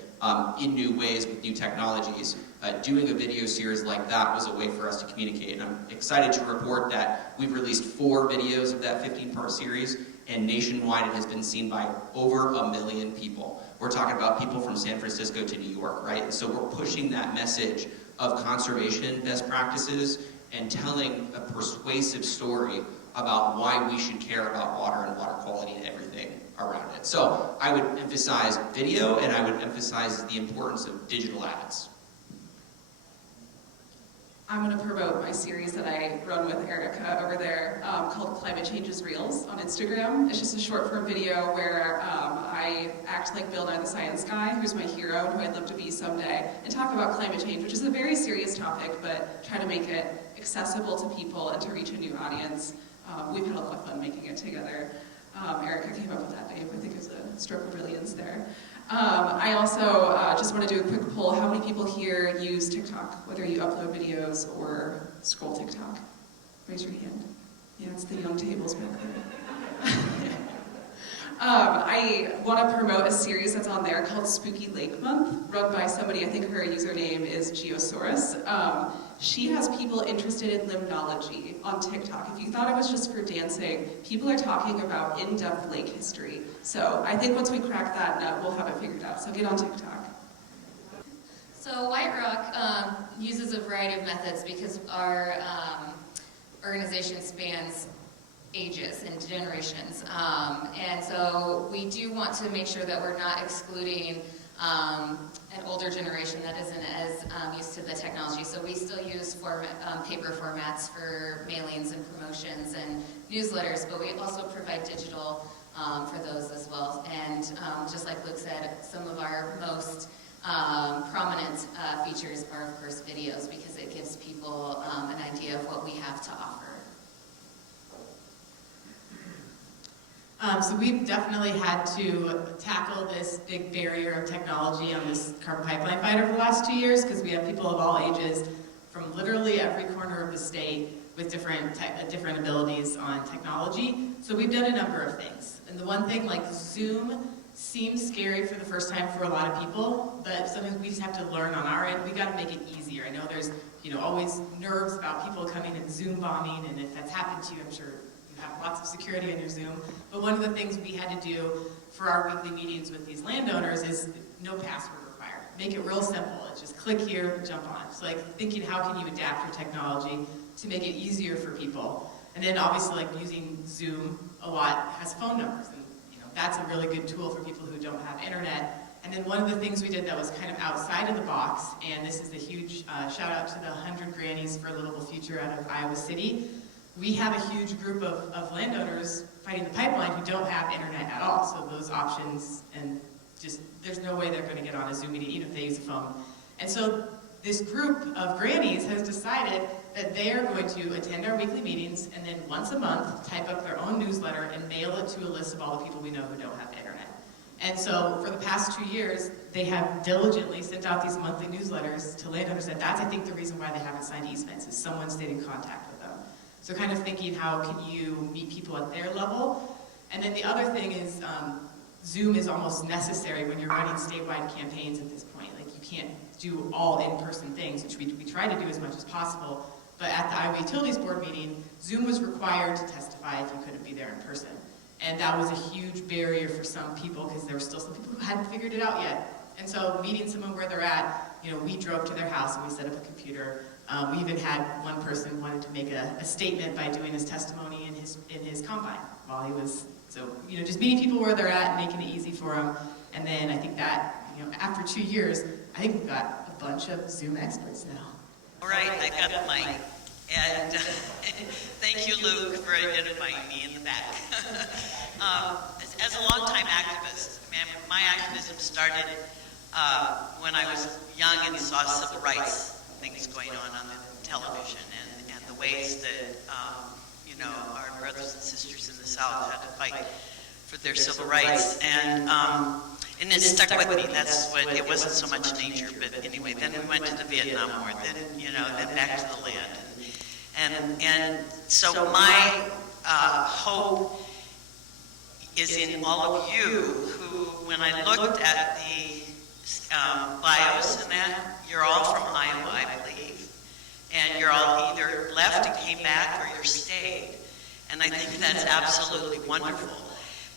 in new ways with new technologies, doing a video series like that was a way for us to communicate. And I'm excited to report that we've released 4 videos of that 15-part series, and nationwide it has been seen by over 1 million people. We're talking about people from San Francisco to New York, right? And so we're pushing that message of conservation best practices and telling a persuasive story about why we should care about water and water quality and everything around it. So I would emphasize video, and I would emphasize the importance of digital ads. I'm going to promote my series that I run with Erica over there called Climate Change is Reals on Instagram. It's just a short form video where I act like Bill Nye the Science Guy, who's my hero and who I'd love to be someday, and talk about climate change, which is a very serious topic, but try to make it accessible to people and to reach a new audience. We've had a lot of fun making it together. Erica came up with that name. I think it was a stroke of brilliance there. I also just want to do a quick poll. How many people here use TikTok, whether you upload videos or scroll TikTok? Raise your hand. Yeah, it's the young tables back there. I want to promote a series that's on there called Spooky Lake Month, run by somebody, I think her username is Geosaurus. She has people interested in limnology on TikTok. If you thought it was just for dancing, people are talking about in-depth lake history. So I think once we crack that nut, we'll have it figured out. So get on TikTok. So White Rock uses a variety of methods because our organization spans ages and generations. And so we do want to make sure that we're not excluding an older generation that isn't as used to the technology. So we still use paper formats for mailings and promotions and newsletters, but we also provide digital for those as well. And just like Luke said, some of our most prominent features are, of course, videos, because it gives people an idea of what we have to offer. So we've definitely had to tackle this big barrier of technology on this carbon pipeline fight over the last 2 years, because we have people of all ages from literally every corner of the state with different abilities on technology. So we've done a number of things. And the one thing, like Zoom seems scary for the first time for a lot of people, but sometimes we just have to learn on our end. We got to make it easier. I know there's, always nerves about people coming and Zoom bombing, and if that's happened to you, I'm sure you have lots of security on your Zoom. But one of the things we had to do for our weekly meetings with these landowners is no password required. Make it real simple. It's just click here, jump on. It's like thinking, how can you adapt your technology to make it easier for people? And then obviously, like using Zoom a lot has phone numbers, and that's a really good tool for people who don't have internet. And then one of the things we did that was kind of outside of the box, and this is the huge shout out to the 100 Grannies for a Livable Future out of Iowa City. We have a huge group of landowners fighting the pipeline who don't have internet at all. So those options, and just there's no way they're going to get on a Zoom meeting even if they use a phone. And so this group of grannies has decided that they are going to attend our weekly meetings and then once a month type up their own newsletter and mail it to a list of all the people we know who don't have internet. And so for the past 2 years, they have diligently sent out these monthly newsletters to landowners, and that's, I think, the reason why they haven't signed easements, is someone stayed in contact with them. So kind of thinking, how can you meet people at their level? And then the other thing is, Zoom is almost necessary when you're running statewide campaigns at this point. Like, you can't do all in-person things, which we try to do as much as possible. But at the Iowa Utilities Board meeting, Zoom was required to testify if you couldn't be there in person. And that was a huge barrier for some people, because there were still some people who hadn't figured it out yet. And so meeting someone where they're at, we drove to their house and we set up a computer. We even had one person wanted to make a statement by doing his testimony in his combine while he was, so, just meeting people where they're at and making it easy for them. And then I think that, after 2 years, I think we've got a bunch of Zoom experts now. All right, I got the mic. And thank you, Luke, for identifying me in the back. As a longtime activist, my activism started when I was young and saw civil rights things going on the television and the ways that, our brothers and sisters in the South had to fight for their civil rights. And it stuck with me. That's what, it wasn't so much nature, but anyway, then we went to the Vietnam War, then back to the land. And so my hope is in all of you who, when I looked at the bios and that, you're all from Iowa, I believe. And you're all either left and came back or you're stayed. And I think that's absolutely wonderful,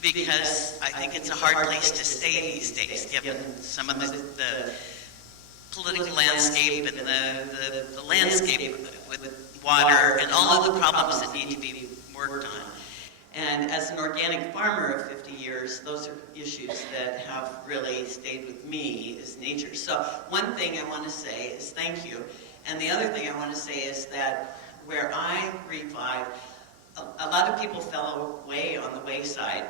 because I think it's a hard place to stay these days, given some of the political landscape and the landscape with water and all of the problems that need to be worked on. And as an organic farmer of 50 years, those are issues that have really stayed with me, is nature. So one thing I want to say is thank you. And the other thing I want to say is that where I revive, a lot of people fell away on the wayside.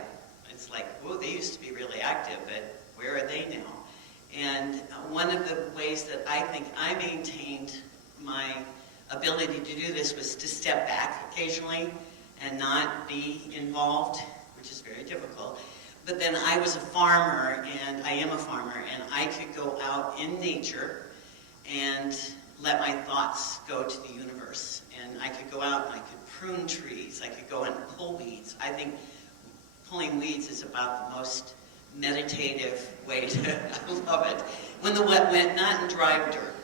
It's like, oh, they used to be really active, but where are they now? And one of the ways that I think I maintained my ability to do this was to step back occasionally and not be involved, which is very difficult. But then I was a farmer, and I am a farmer, and I could go out in nature and let my thoughts go to the universe. And I could go out and I could prune trees, I could go and pull weeds. I think pulling weeds is about the most meditative way to, I love it. When the wet went, not in dry dirt,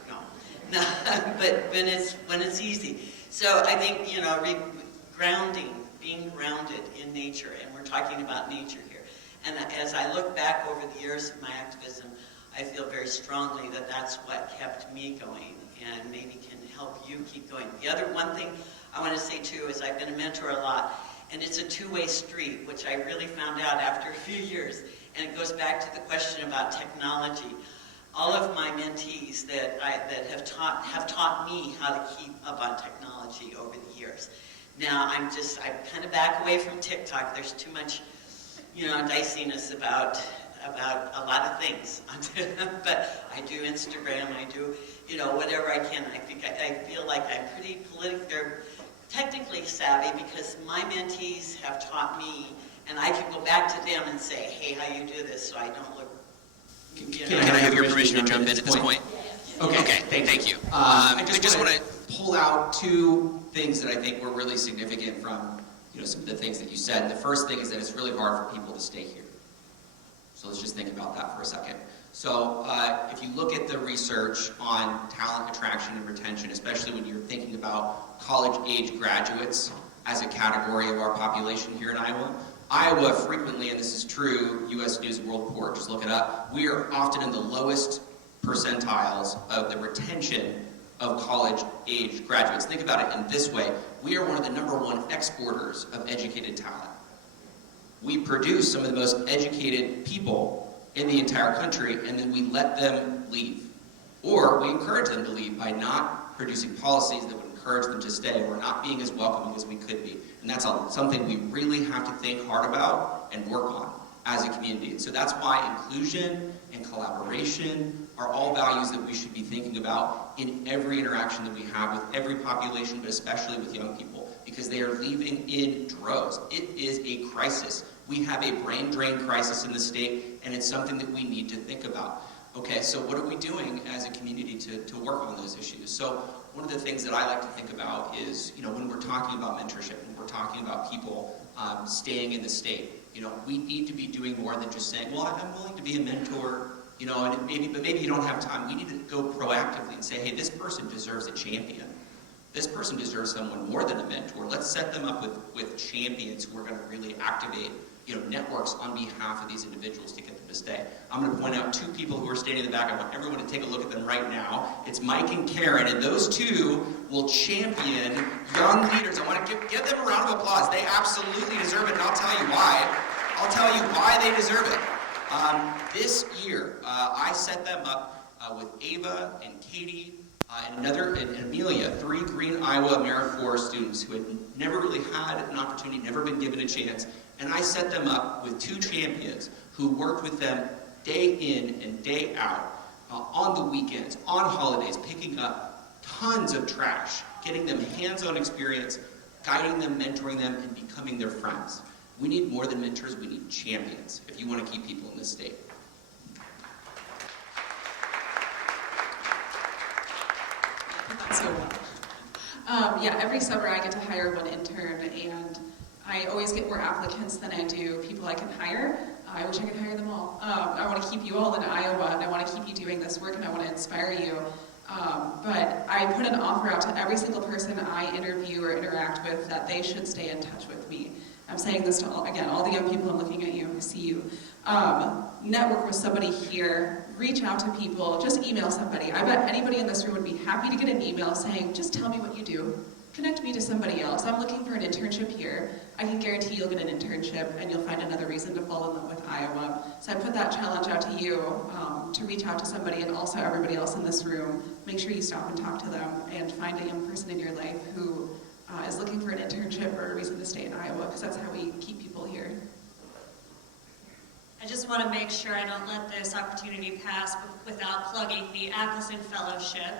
no, but when it's easy. So I think, grounding, being grounded in nature, and we're talking about nature here. And as I look back over the years of my activism, I feel very strongly that that's what kept me going and maybe can help you keep going. The other one thing I want to say too is I've been a mentor a lot, and it's a two-way street, which I really found out after a few years. And it goes back to the question about technology. All of my mentees that have taught me how to keep up on technology over the years. Now I'm kind of back away from TikTok. There's too much, diciness about a lot of things. But I do Instagram, I do, whatever I can. I feel like I'm pretty technically savvy, because my mentees have taught me, and I can go back to them and say, hey, how you do this, so I don't look. Can I have your permission to jump in at this point? Okay, thank you. I just want to pull out two things that I think were really significant from some of the things that you said. The first thing is that it's really hard for people to stay here. So let's just think about that for a second. So if you look at the research on talent attraction and retention, especially when you're thinking about college-age graduates as a category of our population here in Iowa, Iowa frequently, and this is true, U.S. News and World Report, just look it up, we are often in the lowest percentiles of the retention of college-age graduates. Think about it in this way. We are one of the #1 exporters of educated talent. We produce some of the most educated people in the entire country, and then we let them leave. Or we encourage them to leave by not producing policies that would encourage them to stay, or not being as welcoming as we could be. And that's something we really have to think hard about and work on as a community. And so that's why inclusion and collaboration are all values that we should be thinking about in every interaction that we have with every population, but especially with young people, because they are leaving in droves. It is a crisis. We have a brain drain crisis in the state, and it's something that we need to think about. Okay, so what are we doing as a community to work on those issues? So one of the things that I like to think about is, when we're talking about mentorship, and we're talking about people staying in the state, we need to be doing more than just saying, well, I'm willing to be a mentor, but maybe you don't have time. We need to go proactively and say, hey, this person deserves a champion. This person deserves someone more than a mentor. Let's set them up with champions who are going to really activate networks on behalf of these individuals to get them to stay. I'm going to point out 2 people who are standing in the back. I want everyone to take a look at them right now. It's Mike and Karen, and those 2 will champion young leaders. I want to give them a round of applause. They absolutely deserve it, and I'll tell you why. I'll tell you why they deserve it. This year, I set them up with Ava and Katie and Amelia, 3 Green Iowa AmeriCorps students who had never really had an opportunity, never been given a chance. And I set them up with 2 champions who worked with them day in and day out, on the weekends, on holidays, picking up tons of trash, getting them hands-on experience, guiding them, mentoring them, and becoming their friends. We need more than mentors, we need champions if you want to keep people in this state. So every summer I get to hire 1 intern, and I always get more applicants than I do people I can hire. I wish I could hire them all. I want to keep you all in Iowa, and I want to keep you doing this work, and I want to inspire you. But I put an offer out to every single person I interview or interact with that they should stay in touch with me. I'm saying this to all the young people. I'm looking at you, I see you. Network with somebody here, reach out to people, just email somebody. I bet anybody in this room would be happy to get an email saying, just tell me what you do. Connect me to somebody else. I'm looking for an internship here. I can guarantee you'll get an internship and you'll find another reason to fall in love with Iowa. So I put that challenge out to you to reach out to somebody, and also everybody else in this room. Make sure you stop and talk to them and find a young person in your life who is looking for an internship or a reason to stay in Iowa, because that's how we keep people here. I just want to make sure I don't let this opportunity pass without plugging the Appleson Fellowship.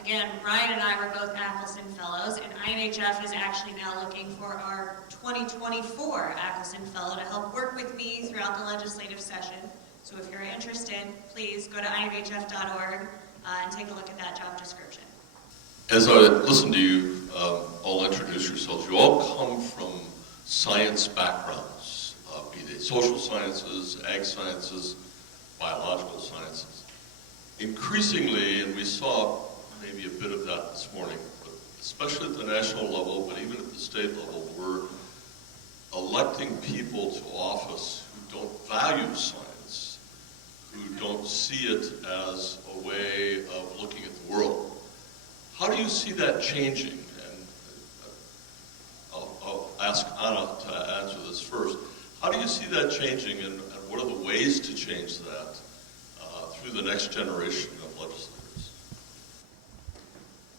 Again, Ryan and I were both Appleson Fellows, and IMHF is actually now looking for our 2024 Appleson Fellow to help work with me throughout the legislative session. So if you're interested, please go to imhf.org and take a look at that job description. As I listen to you all introduce yourselves, you all come from science backgrounds, be they social sciences, ag sciences, biological sciences. Increasingly, and we saw maybe a bit of that this morning, but especially at the national level, but even at the state level, we're electing people to office who don't value science, who don't see it as a way of looking at the world. How do you see that changing? And I'll ask Anna to answer this first. How do you see that changing, and what are the ways to change that through the next generation of legislators?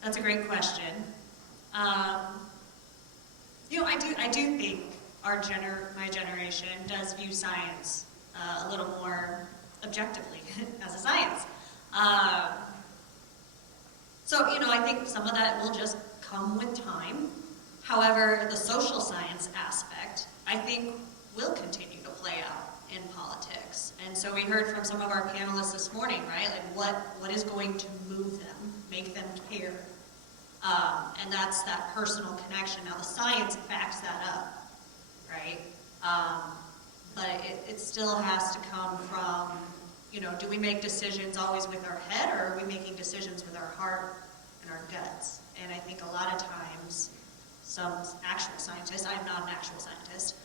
That's a great question. I do think my generation does view science a little more objectively as a science. So I think some of that will just come with time. However, the social science aspect, I think, will continue to play out in politics. And so we heard from some of our panelists this morning, right? Like what is going to move them, make them care? And that's that personal connection. Now the science backs that up, right? but it still has to come from, you know, do we make decisions always with our head, or are we making decisions with our heart and our guts? And I think a lot of times, some actual scientists, I'm not an actual scientist,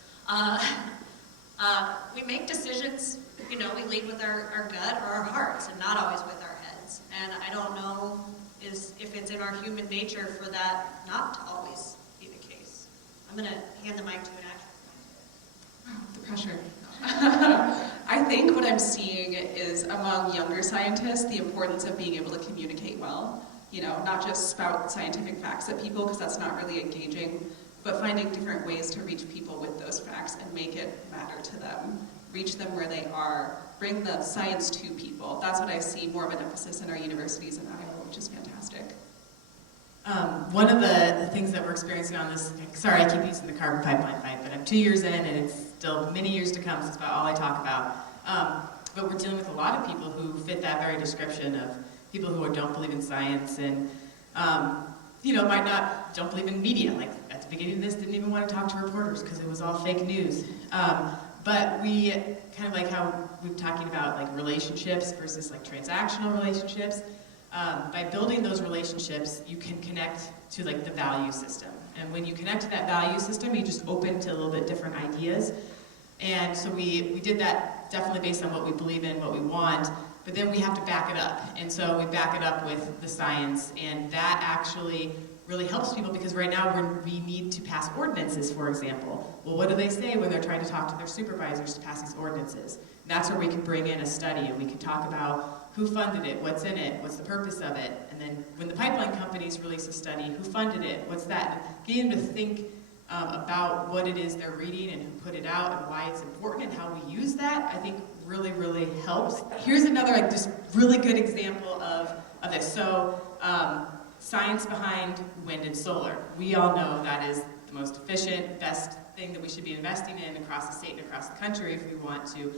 we make decisions, you know, we lead with our gut or our hearts and not always with our heads. And I don't know if it's in our human nature for that not to always be the case. I'm going to hand the mic to an actual The pressure. I think what I'm seeing is among younger scientists, the importance of being able to communicate well. You know, not just spout scientific facts at people, because that's not really engaging, but finding different ways to reach people with those facts and make it matter to them. Reach them where they are. Bring the science to people. That's what I see more of an emphasis in our universities in Iowa, which is fantastic. One of the things that we're experiencing on this, sorry I keep using the carbon pipeline fight, but I'm 2 years in and it's still many years to come, so it's about all I talk about. But we're dealing with a lot of people who fit that very description of people who don't believe in science and, you know, don't believe in media. Like at the beginning of this, didn't even want to talk to reporters because it was all fake news. But we kind of like how we're talking about like relationships versus like transactional relationships. By building those relationships, you can connect to like the value system. And when you connect to that value system, you just open to a little bit different ideas. And so we did that definitely based on what we believe in, what we want, but then we have to back it up. And so we back it up with the science, and that actually really helps people because right now we need to pass ordinances, for example. Well, what do they say when they're trying to talk to their supervisors to pass these ordinances? And that's where we can bring in a study and we can talk about who funded it, what's in it, what's the purpose of it, and then when the pipeline companies release a study, who funded it, what's that? Getting them to think about what it is they're reading and who put it out and why it's important and how we use that, I think really, really helps. Here's another like just really good example of this. So science behind wind and solar. We all know that is the most efficient, best thing that we should be investing in across the state and across the country if we want to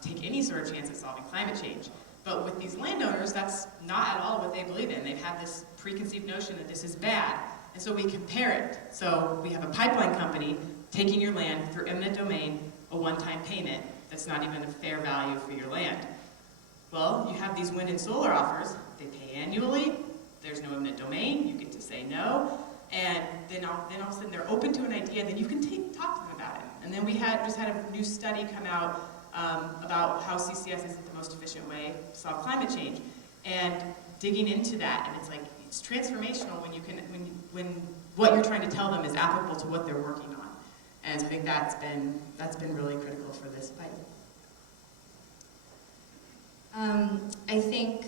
take any sort of chance at solving climate change. But with these landowners, that's not at all what they believe in. They've had this preconceived notion that this is bad. And so we compare it. So we have a pipeline company taking your land through eminent domain, a one-time payment that's not even a fair value for your land. Well, you have these wind and solar offers. They pay annually. There's no eminent domain. You get to say no. And then all of a sudden they're open to an idea, and then you can talk to them about it. And then we just had a new study come out about how CCS is the most efficient way to solve climate change. And digging into that, and it's transformational when what you're trying to tell them is applicable to what they're working on. And so I think that's been really critical for this fight. I think,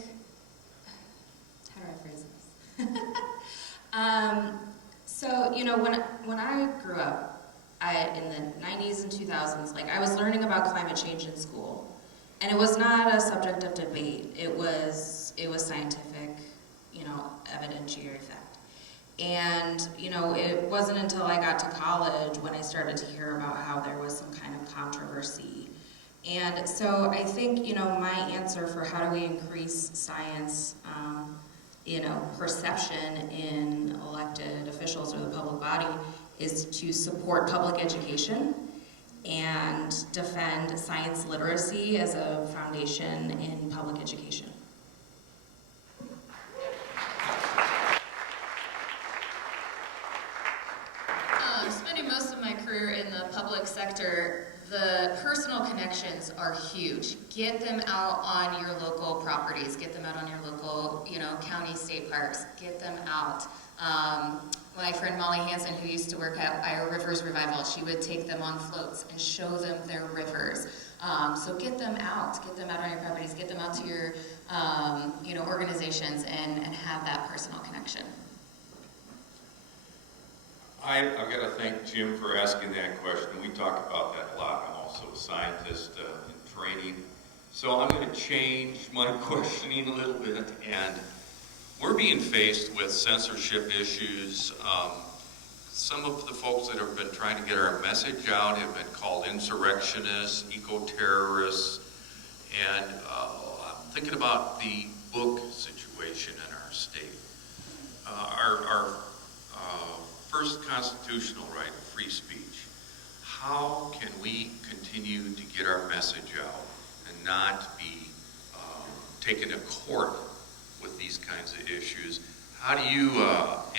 how do I phrase this? So, you know, when I grew up, in the 90s and 2000s, like I was learning about climate change in school, and it was not a subject of debate. It was scientific, you know, evidentiary fact. And, you know, it wasn't until I got to college when I started to hear about how there was some kind of controversy. And so I think, you know, my answer for how do we increase science, you know, perception in elected officials or the public body is to support public education and defend science literacy as a foundation in public education. Spending most of my career in the public sector, the personal connections are huge. Get them out on your local properties. Get them out on your local, you know, county state parks. Get them out. My friend Molly Hansen, who used to work at Iowa Rivers Revival, she would take them on floats and show them their rivers. So get them out on your properties, get them out to your, you know, organizations and have that personal connection. I've got to thank Jim for asking that question. We talk about that a lot. I'm also a scientist in training. So I'm going to change my questioning a little bit, and we're being faced with censorship issues. Some of the folks that have been trying to get our message out have been called insurrectionists, eco-terrorists, and I'm thinking about the book situation in our state. Our first constitutional right of free speech. how can we continue to get our message out and not be taken to court with these kinds of issues? How do you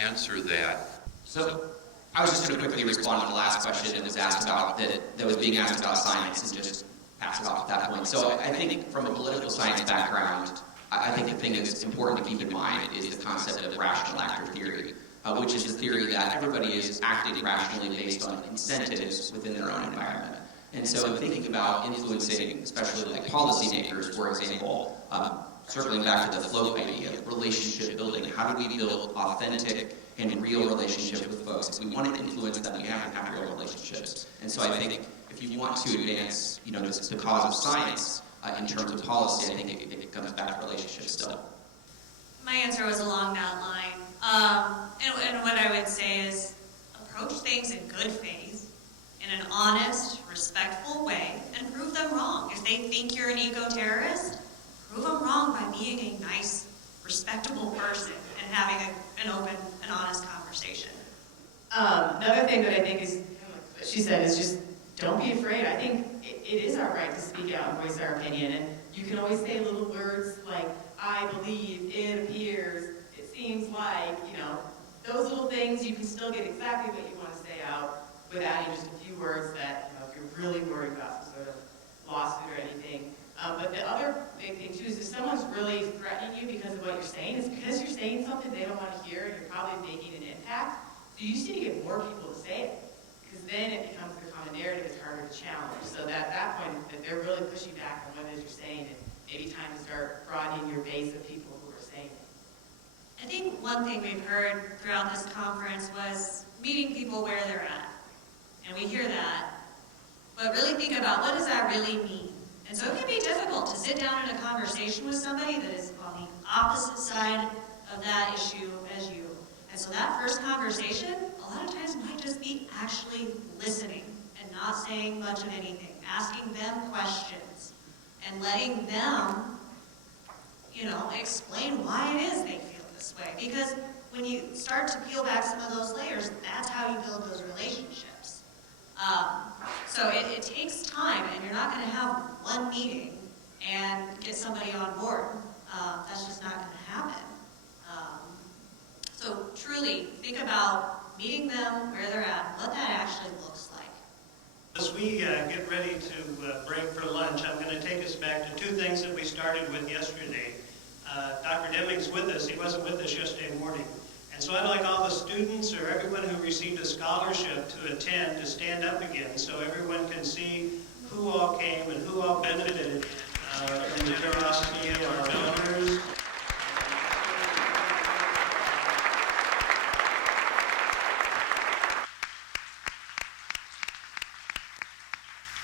answer that? So I was just going to quickly respond to the last question that was asked about, that was being asked about science, and just pass it off at that point. So I think from a political science background, I think the thing that's important to keep in mind is the concept of rational actor theory, which is the theory that everybody is acting rationally based on incentives within their own environment. And so thinking about influencing, especially like policymakers, for example, circling back to the flow idea, relationship building, how do we build authentic and real relationships with folks? If we want to influence them, we have to have real relationships. And so I think if you want to advance, the cause of science in terms of policy, I think it comes back to relationships still. My answer was along that line. And what I would say is approach things in good faith, in an honest, respectful way, and prove them wrong. If they think you're an eco-terrorist, prove them wrong by being a nice, respectable person and having an open and honest conversation. Another thing that I think is, what she said, is just don't be afraid. I think it is our right to speak out and voice our opinion. And you can always say little words like, I believe, it appears, it seems like, those little things, you can still get exactly what you want to say out with adding just a few words that, if you're really worried about some sort of lawsuit or anything. But the other big thing too is if someone's really threatening you because of what you're saying, it's because you're saying something they don't want to hear and you're probably making an impact. So you just need to get more people to say it, because then it becomes the common narrative. It's harder to challenge. So that at that point, that they're really pushing back on what it is you're saying, and maybe time to start broadening your base of people who are saying it. I think one thing we've heard throughout this conference was meeting people where they're at. And we hear that. But really think about, what does that really mean? And so it can be difficult to sit down in a conversation with somebody that is on the opposite side of that issue as you. And so that first conversation, a lot of times might just be actually listening and not saying much of anything, asking them questions and letting them, explain why it is they feel this way. Because when you start to peel back some of those layers, that's how you build those relationships. So it takes time, and you're not going to have one meeting and get somebody on board. That's just not going to happen. So truly, think about meeting them where they're at, what that actually looks like. As we get ready to break for lunch, I'm going to take us back to two things that we started with yesterday. Dr. Deming's with us. He wasn't with us yesterday morning. And so I'd like all the students or everyone who received a scholarship to attend to stand up again so everyone can see who all came and who all benefited from the generosity of our donors.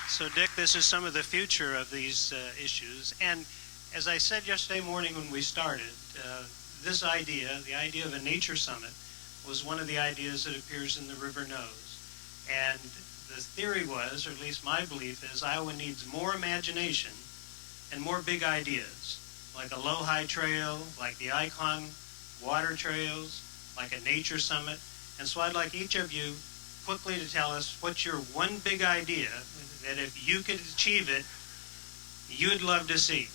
So Dick, this is some of the future of these issues. And as I said yesterday morning when we started, this idea, the idea of a nature summit, was one of the ideas that appears in the River Nose. And the theory was, or at least my belief is, Iowa needs more imagination and more big ideas, like a low-high trail, like the Icon water trails, like a nature summit. And so I'd like each of you quickly to tell us what's your one big idea that if you could achieve it, you'd love to see.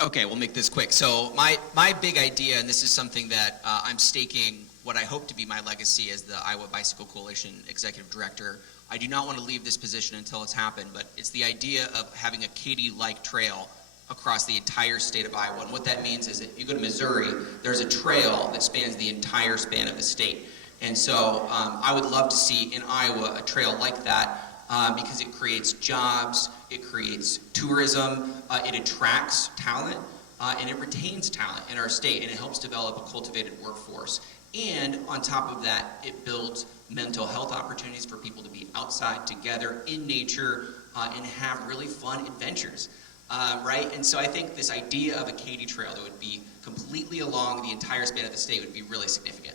Okay, we'll make this quick. So my big idea, and this is something that I'm staking what I hope to be my legacy as the Iowa Bicycle Coalition Executive Director. I do not want to leave this position until it's happened, but it's the idea of having a Katy-like trail across the entire state of Iowa. And what that means is that if you go to Missouri, there's a trail that spans the entire span of the state. And so I would love to see in Iowa a trail like that because it creates jobs, it creates tourism, it attracts talent, and it retains talent in our state, and it helps develop a cultivated workforce. And on top of that, it builds mental health opportunities for people to be outside together in nature and have really fun adventures, right? And so I think this idea of a Katy Trail that would be completely along the entire span of the state would be really significant.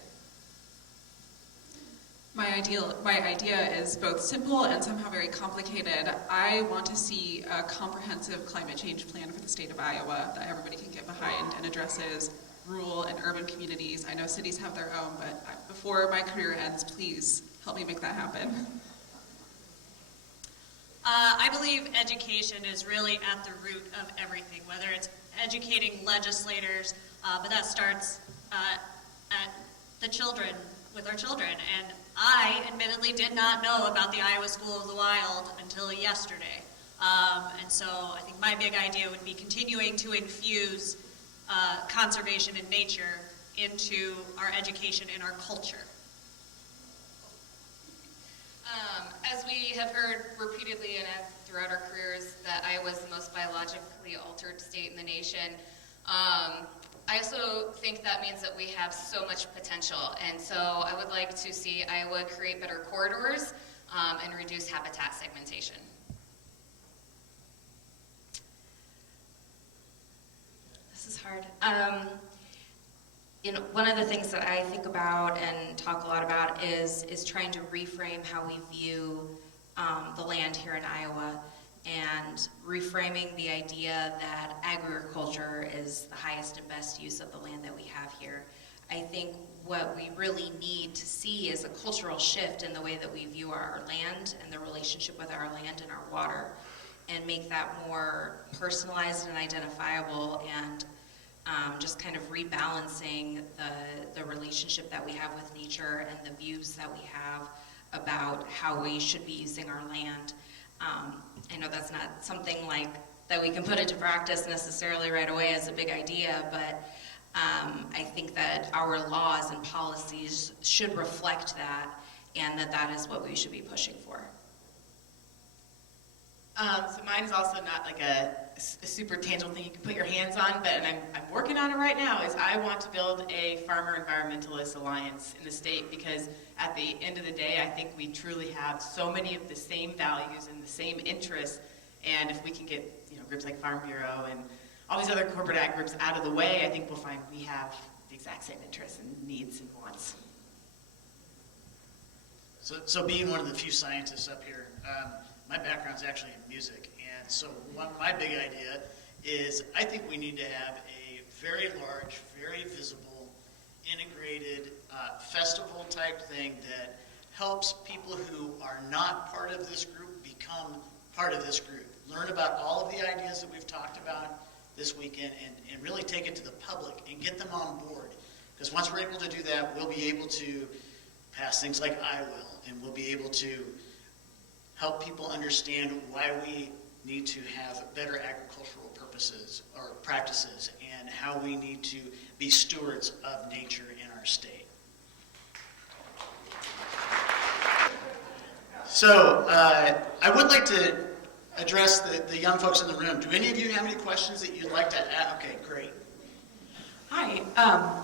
My idea is both simple and somehow very complicated. I want to see a comprehensive climate change plan for the state of Iowa that everybody can get behind and addresses rural and urban communities. I know cities have their own, but before my career ends, please help me make that happen. I believe education is really at the root of everything, whether it's educating legislators, but that starts at the children, with our children. And I admittedly did not know about the Iowa School of the Wild until yesterday. And so I think my big idea would be continuing to infuse conservation and nature into our education and our culture. As we have heard repeatedly and as throughout our careers that Iowa is the most biologically altered state in the nation, I also think that means that we have so much potential. And so I would like to see Iowa create better corridors and reduce habitat segmentation. This is hard. One of the things that I think about and talk a lot about is trying to reframe how we view the land here in Iowa, and reframing the idea that agriculture is the highest and best use of the land that we have here. I think what we really need to see is a cultural shift in the way that we view our land and the relationship with our land and our water, and make that more personalized and identifiable, and just kind of rebalancing the relationship that we have with nature and the views that we have about how we should be using our land. I know that's not something like that we can put into practice necessarily right away as a big idea, but I think that our laws and policies should reflect that, and that is what we should be pushing for. So mine is also not like a super tangible thing you can put your hands on, but I'm working on it right now, is I want to build a farmer environmentalist alliance in the state, because at the end of the day, I think we truly have so many of the same values and the same interests, and if we can get groups like Farm Bureau and all these other corporate ag groups out of the way, I think we'll find we have the exact same interests and needs and wants. So being one of the few scientists up here, my background's actually in music, and so my big idea is I think we need to have a very large, very visible, integrated festival type thing that helps people who are not part of this group become part of this group. Learn about all of the ideas that we've talked about this weekend, and really take it to the public and get them on board. Because once we're able to do that, we'll be able to pass things like I Will, and we'll be able to help people understand why we need to have better agricultural purposes or practices, and how we need to be stewards of nature in our state. So I would like to address the young folks in the room. Do any of you have any questions that you'd like to ask? Okay, great. Hi,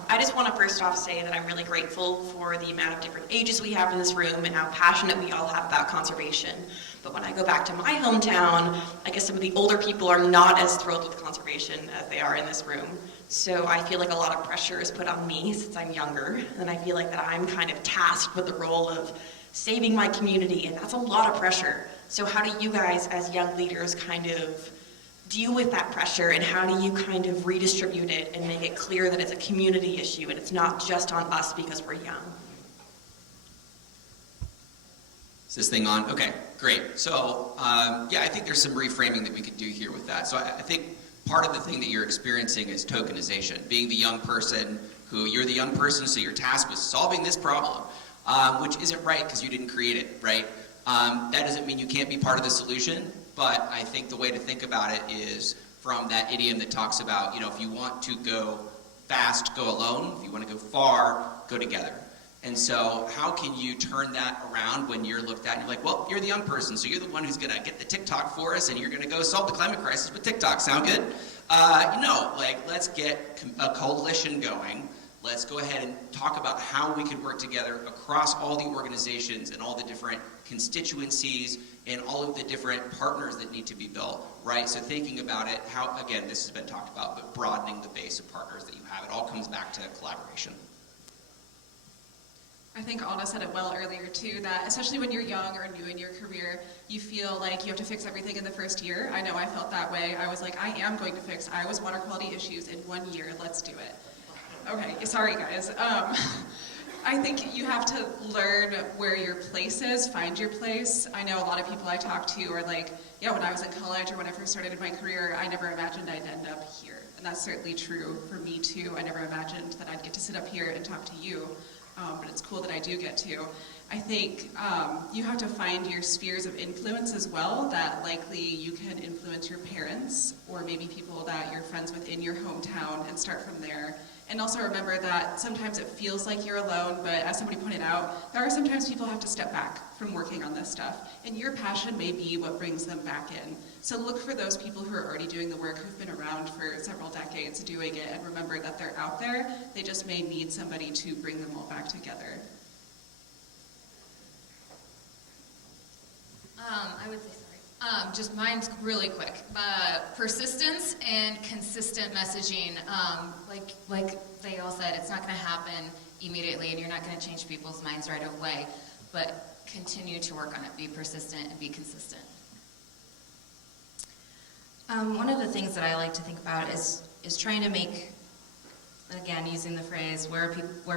I just want to first off say that I'm really grateful for the amount of different ages we have in this room and how passionate we all have about conservation. But when I go back to my hometown, I guess some of the older people are not as thrilled with conservation as they are in this room. So I feel like a lot of pressure is put on me since I'm younger, and I feel like that I'm kind of tasked with the role of saving my community, and that's a lot of pressure. So how do you guys as young leaders kind of deal with that pressure, and how do you kind of redistribute it and make it clear that it's a community issue and it's not just on us because we're young? Is this thing on? Okay, great. So yeah, I think there's some reframing that we could do here with that. So I think part of the thing that you're experiencing is tokenization, being the young person who, you're the young person, so you're tasked with solving this problem, which isn't right because you didn't create it, right? That doesn't mean you can't be part of the solution, but I think the way to think about it is from that idiom that talks about, if you want to go fast, go alone. If you want to go far, go together. And so how can you turn that around when you're looked at and you're like, well, you're the young person, so you're the one who's going to get the TikTok for us, and you're going to go solve the climate crisis with TikTok. Sound good? Let's get a coalition going. Let's go ahead and talk about how we could work together across all the organizations and all the different constituencies and all of the different partners that need to be built, right? So thinking about it, how, again, this has been talked about, but broadening the base of partners that you have. It all comes back to collaboration. I think Anna said it well earlier too, that especially when you're young or new in your career, you feel like you have to fix everything in the first year. I know I felt that way. I was like, I am going to fix Iowa's water quality issues in 1 year. Let's do it. Okay, sorry guys. I think you have to learn where your place is, find your place. I know a lot of people I talk to are like, yeah, when I was in college or when I first started my career, I never imagined I'd end up here. And that's certainly true for me too. I never imagined that I'd get to sit up here and talk to you, but it's cool that I do get to. I think you have to find your spheres of influence as well, that likely you can influence your parents or maybe people that you're friends with in your hometown and start from there. And also remember that sometimes it feels like you're alone, but as somebody pointed out, there are sometimes people have to step back from working on this stuff. And your passion may be what brings them back in. So look for those people who are already doing the work, who've been around for several decades doing it, and remember that they're out there. They just may need somebody to bring them all back together. I would say sorry. Just mine's really quick. Persistence and consistent messaging. Like they all said, it's not going to happen immediately, and you're not going to change people's minds right away. But continue to work on it. Be persistent and be consistent. One of the things that I like to think about is trying to make, again, using the phrase where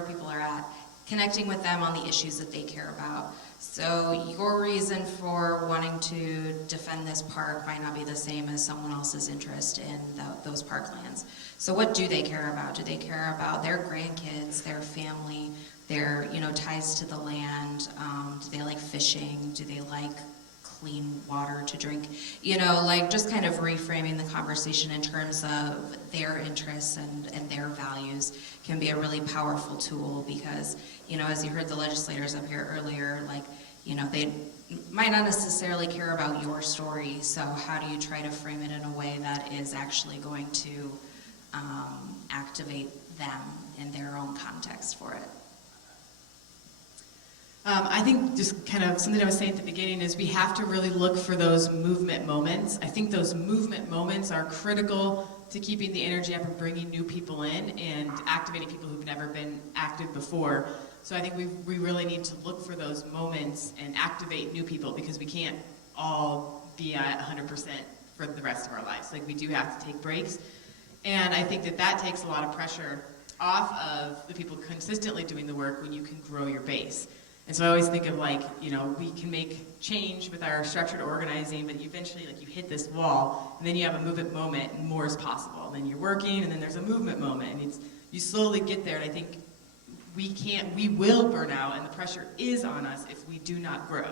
people are at, connecting with them on the issues that they care about. So your reason for wanting to defend this park might not be the same as someone else's interest in those parklands. So what do they care about? Do they care about their grandkids, their family, their ties to the land? Do they like fishing? Do they like clean water to drink? Just kind of reframing the conversation in terms of their interests and their values can be a really powerful tool because, as you heard the legislators up here earlier, they might not necessarily care about your story, so how do you try to frame it in a way that is actually going to activate them in their own context for it? I think just kind of something I was saying at the beginning is we have to really look for those movement moments. I think those movement moments are critical to keeping the energy up and bringing new people in and activating people who've never been active before. So I think we really need to look for those moments and activate new people because we can't all be at 100% for the rest of our lives. We do have to take breaks. And I think that takes a lot of pressure off of the people consistently doing the work when you can grow your base. And so I always think of we can make change with our structured organizing, but eventually you hit this wall, and then you have a movement moment, and more is possible. And then you're working, and then there's a movement moment, and you slowly get there. And I think we will burn out, and the pressure is on us if we do not grow.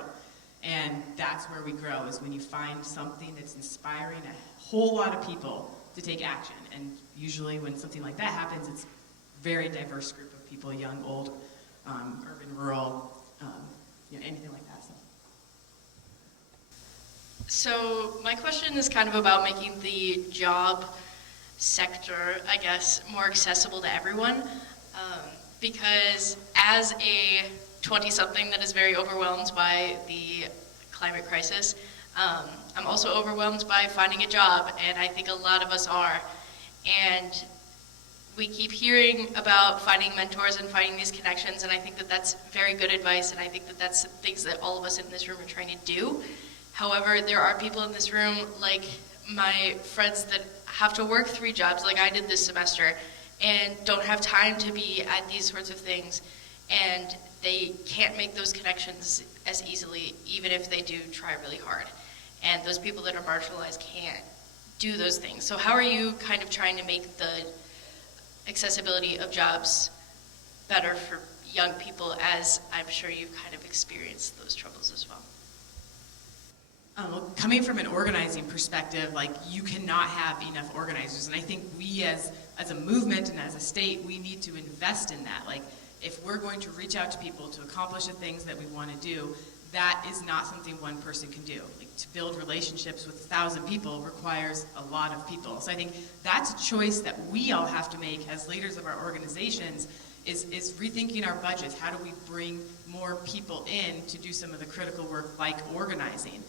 And that's where we grow, is when you find something that's inspiring a whole lot of people to take action. And usually when something like that happens, it's a very diverse group of people, young, old, urban, rural, anything like that. So my question is kind of about making the job sector, I guess, more accessible to everyone. Because as a 20-something that is very overwhelmed by the climate crisis, I'm also overwhelmed by finding a job, and I think a lot of us are. And we keep hearing about finding mentors and finding these connections, and I think that that's very good advice, and I think that that's things that all of us in this room are trying to do. However, there are people in this room, like my friends, that have to work 3 jobs like I did this semester and don't have time to be at these sorts of things, and they can't make those connections as easily, even if they do try really hard. And those people that are marginalized can't do those things. So how are you kind of trying to make the accessibility of jobs better for young people, as I'm sure you've kind of experienced those troubles as well? Coming from an organizing perspective, you cannot have enough organizers, and I think we as a movement and as a state, we need to invest in that. If we're going to reach out to people to accomplish the things that we want to do, that is not something one person can do. To build relationships with 1,000 people requires a lot of people. So I think that's a choice that we all have to make as leaders of our organizations, is rethinking our budgets. How do we bring more people in to do some of the critical work like organizing?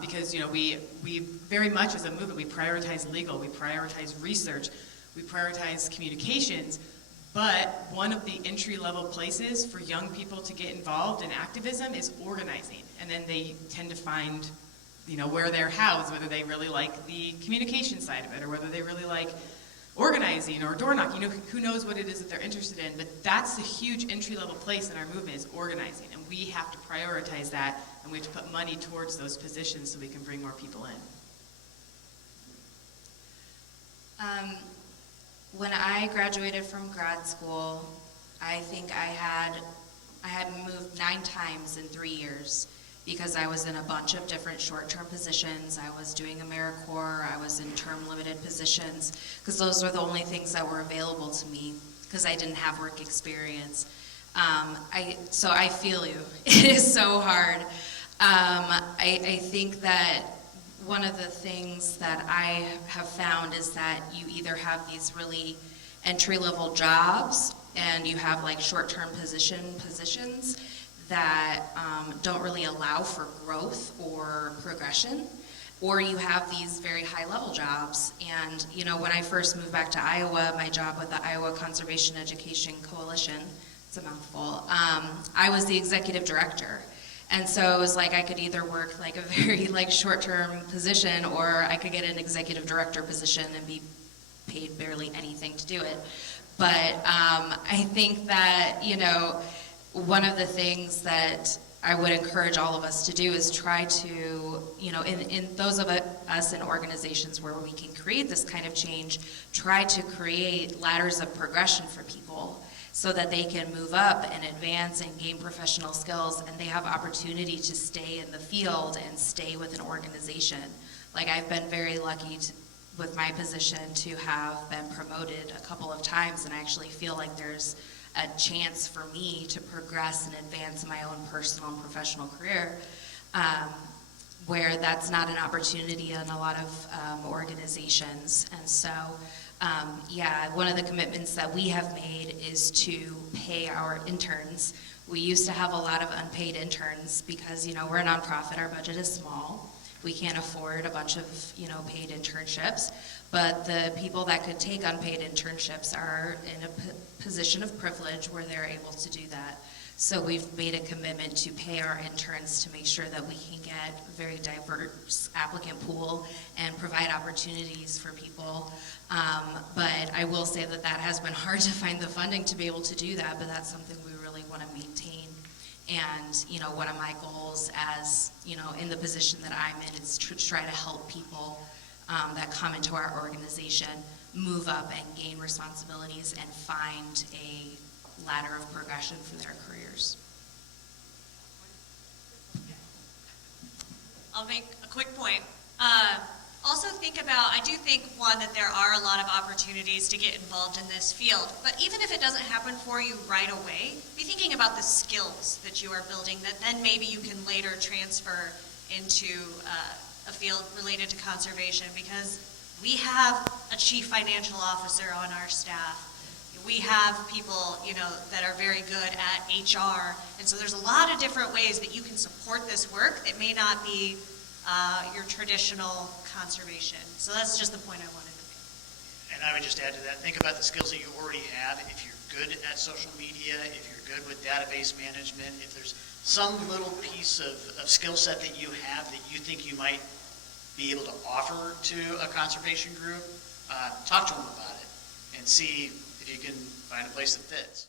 Because we very much as a movement, we prioritize legal, we prioritize research, we prioritize communications, but one of the entry-level places for young people to get involved in activism is organizing. And then they tend to find where they're housed, whether they really like the communication side of it or whether they really like organizing or door knocking. Who knows what it is that they're interested in, but that's a huge entry-level place in our movement is organizing, and we have to prioritize that, and we have to put money towards those positions so we can bring more people in. When I graduated from grad school, I think I had moved 9 times in 3 years because I was in a bunch of different short-term positions. I was doing AmeriCorps, I was in term-limited positions, because those were the only things that were available to me because I didn't have work experience. So I feel you. It is so hard. I think that one of the things that I have found is that you either have these really entry-level jobs and you have like short-term positions that don't really allow for growth or progression, or you have these very high-level jobs. And you know, when I first moved back to Iowa, my job with the Iowa Conservation Education Coalition, it's a mouthful, I was the executive director. And so it was like I could either work like a very like short-term position, or I could get an executive director position and be paid barely anything to do it. But I think that, you know, one of the things that I would encourage all of us to do is try to, you know, in those of us in organizations where we can create this kind of change, try to create ladders of progression for people so that they can move up and advance and gain professional skills, and they have opportunity to stay in the field and stay with an organization. Like, I've been very lucky with my position to have been promoted a couple of times, and I actually feel like there's a chance for me to progress and advance my own personal and professional career, where that's not an opportunity in a lot of organizations. And so, yeah, one of the commitments that we have made is to pay our interns. We used to have a lot of unpaid interns because, you know, we're a nonprofit, our budget is small. We can't afford a bunch of, you know, paid internships, but the people that could take unpaid internships are in a position of privilege where they're able to do that. So we've made a commitment to pay our interns to make sure that we can get a very diverse applicant pool and provide opportunities for people. But I will say that that has been hard to find the funding to be able to do that, but that's something we really want to maintain. And, you know, one of my goals as, you know, in the position that I'm in is to try to help people that come into our organization move up and gain responsibilities and find a ladder of progression for their careers. I'll make a quick point. Also think about, I do think, one, that there are a lot of opportunities to get involved in this field, but even if it doesn't happen for you right away, be thinking about the skills that you are building that then maybe you can later transfer into a field related to conservation, because we have a chief financial officer on our staff. We have people, you know, that are very good at HR, and so there's a lot of different ways that you can support this work that may not be your traditional conservation. So that's just the point I wanted to make. And I would just add to that, think about the skills that you already have. If you're good at social media, if you're good with database management, if there's some little piece of skill set that you have that you think you might be able to offer to a conservation group, talk to them about it and see if you can find a place that fits.